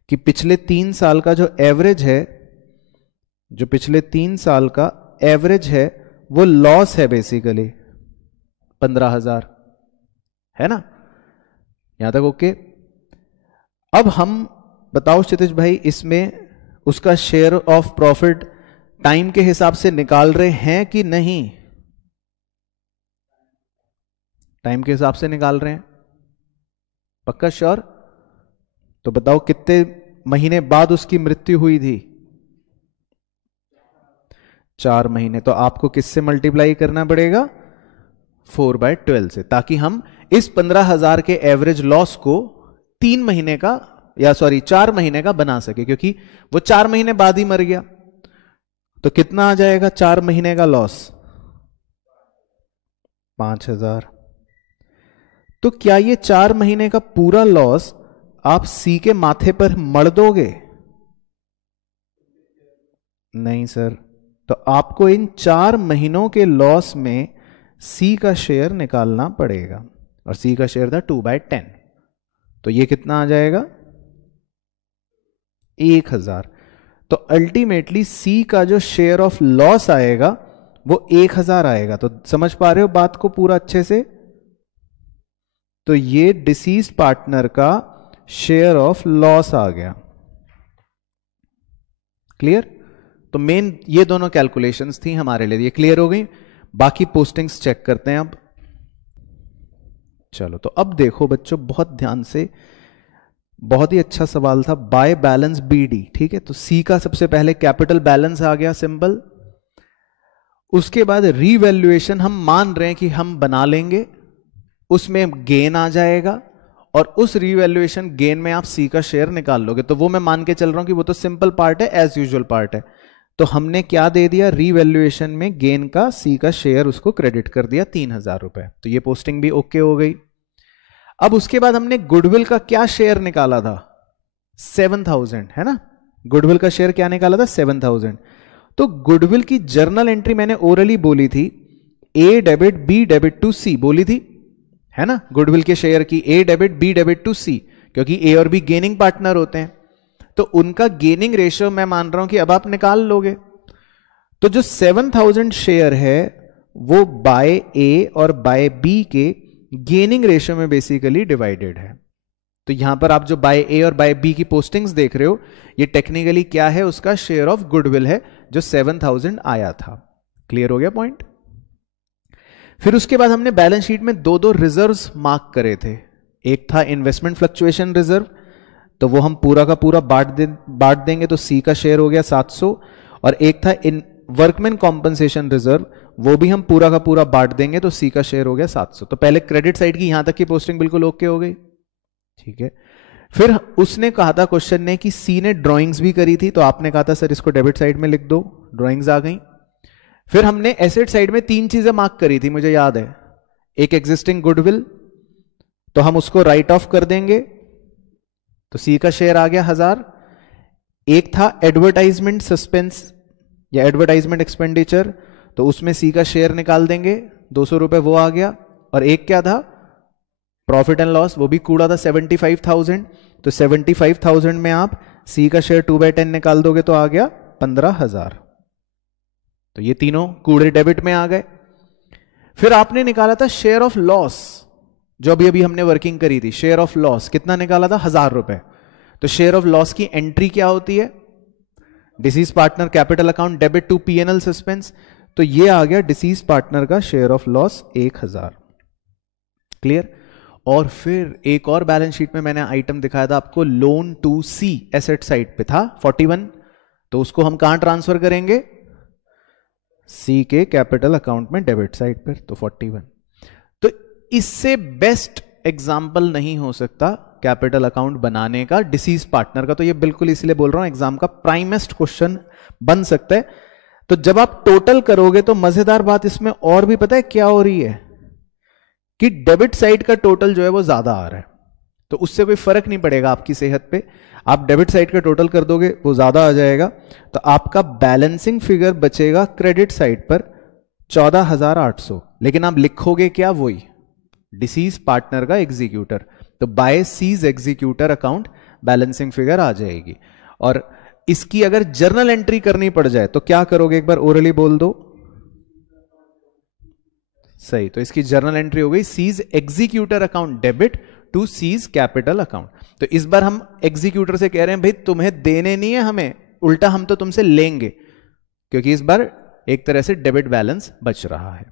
कि पिछले 3 साल का जो एवरेज है, जो पिछले 3 साल का एवरेज है वो लॉस है बेसिकली 15,000, है ना? यहां तक ओके? अब हम बताओ क्षितिज भाई, इसमें उसका शेयर ऑफ प्रॉफिट टाइम के हिसाब से निकाल रहे हैं कि नहीं? टाइम के हिसाब से निकाल रहे हैं, पक्का श्योर? तो बताओ कितने महीने बाद उसकी मृत्यु हुई थी? 4 महीने। तो आपको किससे मल्टीप्लाई करना पड़ेगा? 4/12 से, ताकि हम इस 15,000 के एवरेज लॉस को 3 महीने का, या सॉरी 4 महीने का बना सके, क्योंकि वो 4 महीने बाद ही मर गया। तो कितना आ जाएगा 4 महीने का लॉस? 5,000। तो क्या ये 4 महीने का पूरा लॉस आप सी के माथे पर मड़ दोगे? नहीं सर। तो आपको इन 4 महीनों के लॉस में सी का शेयर निकालना पड़ेगा, और सी का शेयर था 2/10। तो ये कितना आ जाएगा? 1,000। तो अल्टीमेटली सी का जो शेयर ऑफ लॉस आएगा वो 1,000 आएगा। तो समझ पा रहे हो बात को पूरा अच्छे से? तो ये डिसीज पार्टनर का शेयर ऑफ लॉस आ गया। क्लियर? तो मेन ये दोनों कैलकुलेशंस थी हमारे लिए, ये क्लियर हो गई। बाकी पोस्टिंग्स चेक करते हैं अब। चलो, तो अब देखो बच्चों बहुत ध्यान से, बहुत ही अच्छा सवाल था। बाय बैलेंस बीडी, ठीक है? तो सी का सबसे पहले कैपिटल बैलेंस आ गया सिंबल। उसके बाद रीवैल्यूएशन हम मान रहे हैं कि हम बना लेंगे, उसमें गेन आ जाएगा, और उस रीवैल्यूएशन गेन में आप सी का शेयर निकाल लोगे। तो वो मैं मान के चल रहा हूं कि वो तो सिंपल पार्ट है, एज यूजुअल पार्ट है। तो हमने क्या दे दिया? रीवैल्यूएशन में गेन का सी का शेयर उसको क्रेडिट कर दिया 3,000 रुपए। तो ये पोस्टिंग भी ओके हो गई। अब उसके बाद हमने गुडविल का क्या शेयर निकाला था? 7,000, है ना? गुडविल का शेयर क्या निकाला था? 7,000। तो गुडविल की जर्नल एंट्री मैंने ओरली बोली थी, ए डेबिट बी डेबिट टू सी बोली थी, है ना? गुडविल के शेयर की ए डेबिट बी डेबिट टू सी, क्योंकि ए और बी गेनिंग पार्टनर होते हैं। तो उनका गेनिंग रेशियो मैं मान रहा हूं कि अब आप निकाल लोगे। तो जो 7,000 शेयर है वो बाय ए और बाय बी के गेनिंग रेशियो में बेसिकली डिवाइडेड है। तो यहां पर आप जो बाय ए और बाय बी की पोस्टिंग्स देख रहे हो, ये टेक्निकली क्या है? उसका शेयर ऑफ गुडविल है जो 7,000 आया था। क्लियर हो गया पॉइंट? फिर उसके बाद हमने बैलेंस शीट में 2 रिजर्व्स मार्क करे थे। एक था इन्वेस्टमेंट फ्लक्चुएशन रिजर्व, तो वो हम पूरा का पूरा बांट देंगे, तो सी का शेयर हो गया 700। और एक था इन वर्कमैन कॉम्पनसेशन रिजर्व, वो भी हम पूरा का पूरा बांट देंगे, तो सी का शेयर हो गया 700। तो पहले क्रेडिट साइड की यहां तक की पोस्टिंग बिल्कुल ओके हो गई, ठीक है? फिर उसने कहा था क्वेश्चन ने कि सी ने ड्राइंग्स भी करी थी, तो आपने कहा था सर इसको डेबिट साइड में लिख दो, ड्राइंग्स आ गई। फिर हमने एसेट साइड में 3 चीजें मार्क करी थी, मुझे याद है। एक एग्जिस्टिंग गुडविल, तो हम उसको राइट ऑफ कर देंगे, तो सी का शेयर आ गया 1000। एक था एडवर्टाइजमेंट सस्पेंस या एडवर्टाइजमेंट एक्सपेंडिचर, तो उसमें सी का शेयर निकाल देंगे, 200 रुपए वो आ गया। और एक क्या था? प्रॉफिट एंड लॉस, वो भी कूड़ा था 75,000। तो 75,000 में आप सी का शेयर 2/10 निकाल दोगे तो आ गया 15,000। तो ये तीनों कूड़े डेबिट में आ गए। फिर आपने निकाला था शेयर ऑफ लॉस, जो अभी अभी हमने वर्किंग करी थी। शेयर ऑफ लॉस कितना निकाला था? 1000 रुपए। तो शेयर ऑफ लॉस की एंट्री क्या होती है? Deceased partner capital account debit to PNL suspense. तो ये आ गया डिसीज पार्टनर का शेयर ऑफ लॉस 1000। क्लियर? और फिर एक और बैलेंस शीट में मैंने आइटम दिखाया था आपको, loan to C asset side पे था 41। तो उसको हम कहां ट्रांसफर करेंगे? सी के कैपिटल अकाउंट में डेबिट साइड पर, तो 41। तो इससे बेस्ट एग्जाम्पल नहीं हो सकता कैपिटल अकाउंट बनाने का डिसीज पार्टनर का। तो ये बिल्कुल इसलिए बोल रहा हूं एग्जाम का प्राइमेस्ट क्वेश्चन बन सकता है। तो जब आप टोटल करोगे तो मजेदार बात इसमें और भी पता है क्या हो रही है, कि डेबिट साइड का टोटल जो है वो ज्यादा आ रहा है। तो उससे कोई फर्क नहीं पड़ेगा आपकी सेहत पे, आप डेबिट साइड का टोटल कर दोगे वो ज्यादा आ जाएगा। तो आपका बैलेंसिंग फिगर बचेगा क्रेडिट साइड पर 14,800, लेकिन आप लिखोगे क्या? वही डिसीज पार्टनर का एग्जीक्यूटर। तो by C's executor account balancing figure आ जाएगी। और इसकी अगर जर्नल एंट्री करनी पड़ जाए तो क्या करोगे? एक बार ओरली बोल दो। सही, तो इसकी जर्नल एंट्री हो गई C's executor account debit to C's capital account. तो इस बार हम एग्जीक्यूटर से कह रहे हैं भाई तुम्हें देने नहीं है हमें, उल्टा हम तो तुमसे लेंगे, क्योंकि इस बार एक तरह से डेबिट बैलेंस बच रहा है।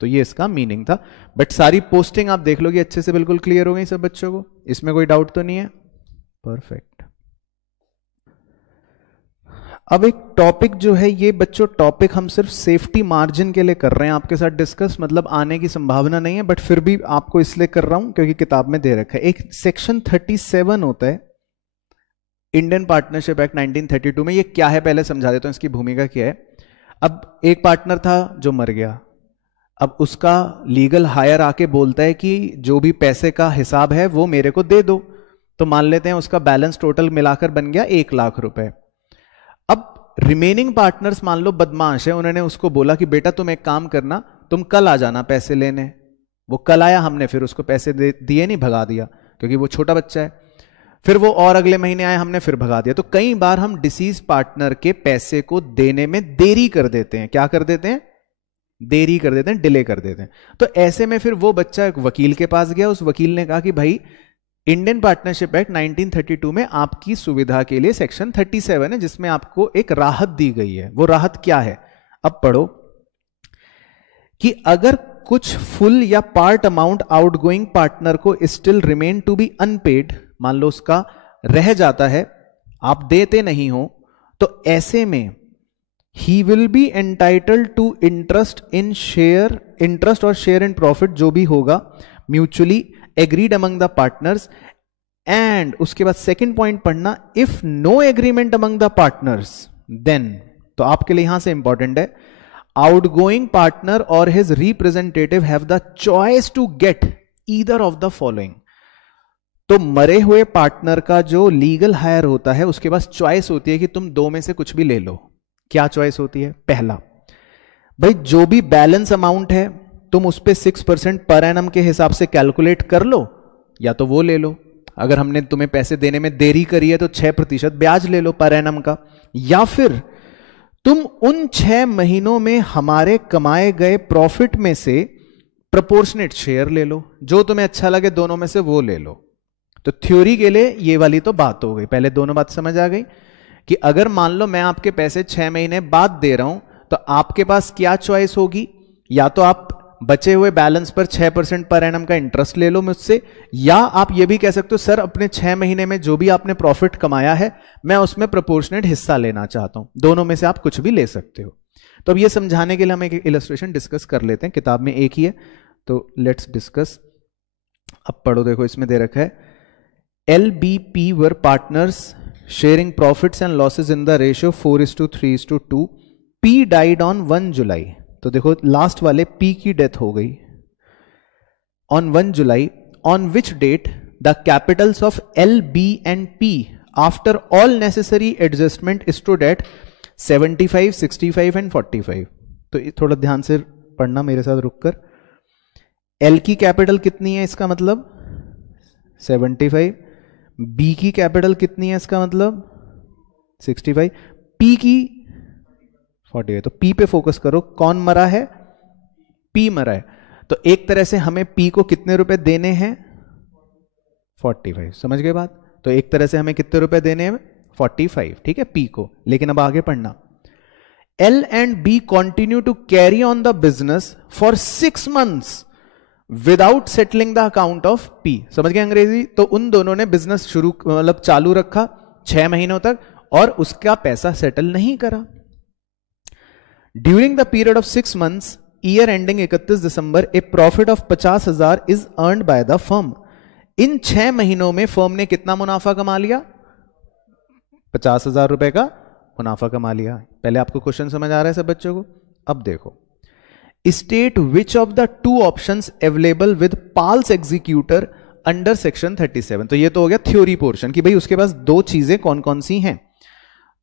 तो ये इसका मीनिंग था। बट सारी पोस्टिंग आप देख लोगे अच्छे से, बिल्कुल क्लियर हो गई सब बच्चों को, इसमें कोई डाउट तो नहीं है? परफेक्ट। अब एक टॉपिक जो है ये बच्चों, टॉपिक हम सिर्फ सेफ्टी मार्जिन के लिए कर रहे हैं आपके साथ डिस्कस, मतलब आने की संभावना नहीं है, बट फिर भी आपको इसलिए कर रहा हूं क्योंकि किताब में दे रखा है। एक सेक्शन 37 होता है इंडियन पार्टनरशिप एक्ट 1932 में। ये क्या है पहले समझा देता हूं, इसकी भूमिका क्या है। अब एक पार्टनर था जो मर गया, अब उसका लीगल हायर आके बोलता है कि जो भी पैसे का हिसाब है वो मेरे को दे दो। तो मान लेते हैं उसका बैलेंस टोटल मिलाकर बन गया 1 लाख रुपए। अब रिमेनिंग पार्टनर्स मान लो बदमाश है, उन्होंने उसको बोला कि बेटा तुम एक काम करना, तुम कल आ जाना पैसे लेने। वो कल आया, हमने फिर उसको पैसे दिए नहीं, भगा दिया क्योंकि वो छोटा बच्चा है। फिर वो और अगले महीने आया, हमने फिर भगा दिया। तो कई बार हम डिसीज पार्टनर के पैसे को देने में देरी कर देते हैं। क्या कर देते हैं? देरी कर देते हैं, डिले कर देते हैं। तो ऐसे में फिर वो बच्चा एक वकील के पास गया, उस वकील ने कहा कि भाई इंडियन पार्टनरशिप एक्ट 1932 में आपकी सुविधा के लिए सेक्शन 37 है जिसमें आपको एक राहत दी गई है। वो राहत क्या है? अब पढ़ो कि अगर कुछ फुल या पार्ट अमाउंट आउटगोइंग पार्टनर को still remain to be unpaid, मान लो उसका रह जाता है, आप देते नहीं हो, तो ऐसे में he will be entitled to interest in share, interest और शेयर इन प्रॉफिट जो भी होगा mutually agreed among the partners. And उसके बाद सेकेंड पॉइंट पढ़ना, if no agreement among the partners then, तो आपके लिए यहां से इंपॉर्टेंट है, आउटगोइंग पार्टनर और his representative have the choice to get either of the following. तो मरे हुए पार्टनर का जो लीगल हायर होता है उसके पास चॉइस होती है कि तुम दो में से कुछ भी ले लो। क्या चॉइस होती है? पहला, भाई जो भी बैलेंस अमाउंट है तुम उस पे 6% पर एनम के हिसाब से कैलकुलेट कर लो, या तो वो ले लो। अगर हमने तुम्हें पैसे देने में देरी करी है तो 6% ब्याज ले लो पर एनम का, या फिर तुम उन 6 महीनों में हमारे कमाए गए प्रॉफिट में से प्रोपोर्शनेट शेयर ले लो, जो तुम्हें अच्छा लगे दोनों में से वो ले लो। तो थ्योरी के लिए ये वाली तो बात हो गई, पहले दोनों बात समझ आ गई कि अगर मान लो मैं आपके पैसे 6 महीने बाद दे रहा हूं तो आपके पास क्या चॉइस होगी, या तो आप बचे हुए बैलेंस पर 6% पर एनम का इंटरेस्ट ले लो मुझसे, या आप ये भी कह सकते हो सर अपने 6 महीने में जो भी आपने प्रॉफिट कमाया है मैं उसमें प्रोपोर्शनेट हिस्सा लेना चाहता हूं। दोनों में से आप कुछ भी ले सकते हो। तो अब ये समझाने के लिए हम एक इलस्ट्रेशन डिस्कस कर लेते हैं, किताब में एक ही है तो लेट्स डिस्कस। अब पढ़ो, देखो इसमें दे रखा है LBP were partners sharing profits and losses in the ratio 4:3:2। P died on 1 July. तो देखो लास्ट वाले P की डेथ हो गई on 1 July, on which date the capitals of L, B and P after all necessary adjustment stood at 75, 65 and 45। तो थोड़ा ध्यान से पढ़ना मेरे साथ रुककर। L की कैपिटल कितनी है इसका मतलब 75, B की कैपिटल कितनी है इसका मतलब 65, P की 40 तो P पे फोकस करो। कौन मरा है? P मरा है। तो एक तरह से हमें P को कितने रुपए देने हैं 45, समझ गए बात? तो एक तरह से हमें कितने रुपए देने हैं 45, ठीक है P को। लेकिन अब आगे पढ़ना, L and B continue to carry on the business for 6 months without settling the account of P। समझ गए अंग्रेजी? तो उन दोनों ने बिजनेस शुरू मतलब चालू रखा 6 महीनों तक और उसका पैसा सेटल नहीं करा। During the period of 6 months year ending 31 December a profit of 50,000 is earned by the firm. इन 6 महीनों में फर्म ने कितना मुनाफा कमा लिया? 50,000 रुपए का मुनाफा कमा लिया। पहले आपको क्वेश्चन समझ आ रहा है सब बच्चों को? अब देखो, state which of the 2 options available with Pal's executor under section 37। तो ये तो हो गया थ्योरी पोर्शन कि भाई उसके पास 2 चीजें कौन कौन सी हैं।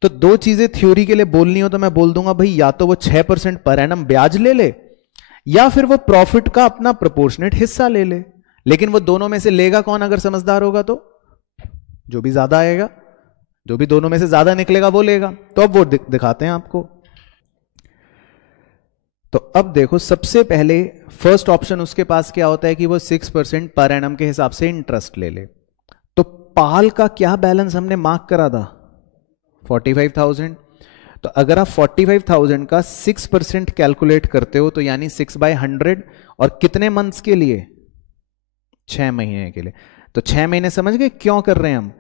तो 2 चीजें थ्योरी के लिए बोलनी हो तो मैं बोल दूंगा भाई या तो वो 6% पर एनम ब्याज ले ले, या फिर वो प्रॉफिट का अपना प्रोपोर्शनेट हिस्सा ले ले। लेकिन वो दोनों में से लेगा कौन? अगर समझदार होगा तो जो भी ज्यादा आएगा, जो भी दोनों में से ज्यादा निकलेगा वो लेगा। तो अब वो दिखाते हैं आपको। तो अब देखो, सबसे पहले फर्स्ट ऑप्शन उसके पास क्या होता है कि वो 6% पर एनम के हिसाब से इंटरेस्ट ले ले। तो पाल का क्या बैलेंस हमने मार्क करा था? 45,000। तो अगर आप 45,000 का 6% कैलकुलेट करते हो तो यानी 6/100, और कितने मंथ्स के लिए? 6 महीने के लिए। तो 6 महीने समझ गए क्यों कर रहे हैं हम?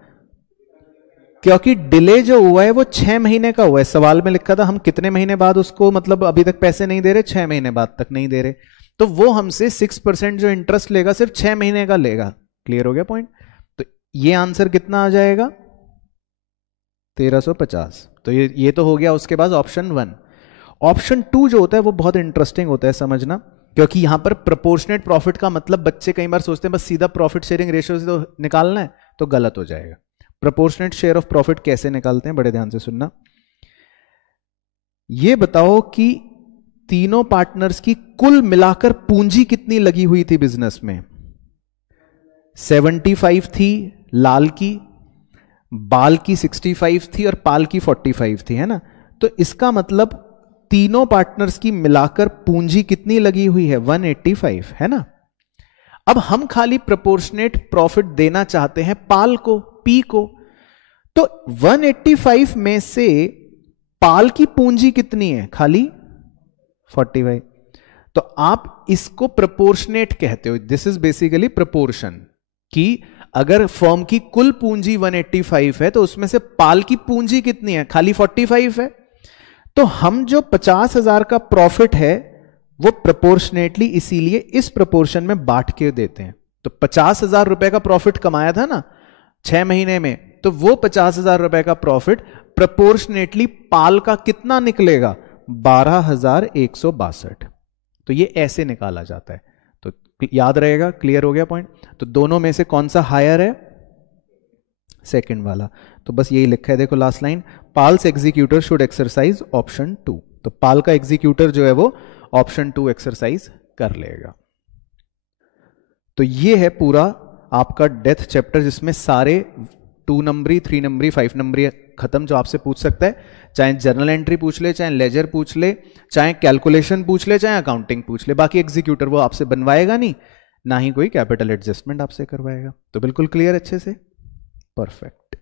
क्योंकि डिले जो हुआ है वो 6 महीने का हुआ है। सवाल में लिखा था हम कितने महीने बाद उसको, मतलब अभी तक पैसे नहीं दे रहे, 6 महीने बाद तक नहीं दे रहे, तो वो हमसे 6% जो इंटरेस्ट लेगा सिर्फ 6 महीने का लेगा। क्लियर हो गया पॉइंट? तो ये आंसर कितना आ जाएगा? 1350। तो ये तो हो गया उसके बाद ऑप्शन 1। ऑप्शन 2 जो होता है वो बहुत इंटरेस्टिंग होता है समझना, क्योंकि यहां पर प्रोपोर्शनेट प्रॉफिट का मतलब बच्चे कई बार सोचते हैं बस सीधा प्रॉफिट शेयरिंग रेशियो से तो निकालना है, तो गलत हो जाएगा। प्रोपोर्शनेट शेयर ऑफ प्रॉफिट कैसे निकालते हैं, बड़े ध्यान से सुनना। ये बताओ कि तीनों पार्टनर्स की कुल मिलाकर पूंजी कितनी लगी हुई थी बिजनेस में? 75 थी लाल की, बाल की 65 थी और पाल की 45 थी, है ना? तो इसका मतलब तीनों पार्टनर्स की मिलाकर पूंजी कितनी लगी हुई है? 185, है ना? अब हम खाली प्रोपोर्शनेट प्रॉफिट देना चाहते हैं पाल को, पी को। तो 185 में से पाल की पूंजी कितनी है? खाली 45। तो आप इसको प्रोपोर्शनेट कहते हो। दिस इज बेसिकली प्रोपोर्शन, कि अगर फर्म की कुल पूंजी 185 है तो उसमें से पाल की पूंजी कितनी है? खाली 45 है। तो हम जो 50,000 का प्रॉफिट है वो प्रोपोर्शनेटली इसीलिए इस प्रोपोर्शन में बांट के देते हैं। तो 50,000 रुपए का प्रॉफिट कमाया था ना 6 महीने में, तो वो 50,000 रुपए का प्रॉफिट प्रोपोर्शनेटली पाल का कितना निकलेगा? 12,162। तो ये ऐसे निकाला जाता है। तो याद रहेगा, क्लियर हो गया पॉइंट? तो दोनों में से कौन सा हायर है? सेकंड वाला। तो बस यही लिखा है, देखो last line, Pal's executor should exercise option 2। तो पाल का एग्जीक्यूटर जो है वो ऑप्शन 2 एक्सरसाइज कर लेगा। तो ये है पूरा आपका डेथ चैप्टर, जिसमें सारे 2 नंबरी, 3 नंबरी, 5 नंबरी खत्म, जो आपसे पूछ सकता है। चाहे जर्नल एंट्री पूछ ले, चाहे लेजर पूछ ले, चाहे कैलकुलेशन पूछ ले, चाहे अकाउंटिंग पूछ ले। बाकी एग्जीक्यूटर वो आपसे बनवाएगा नहीं, ना ही कोई कैपिटल एडजस्टमेंट आपसे करवाएगा। तो बिल्कुल क्लियर अच्छे से? परफेक्ट।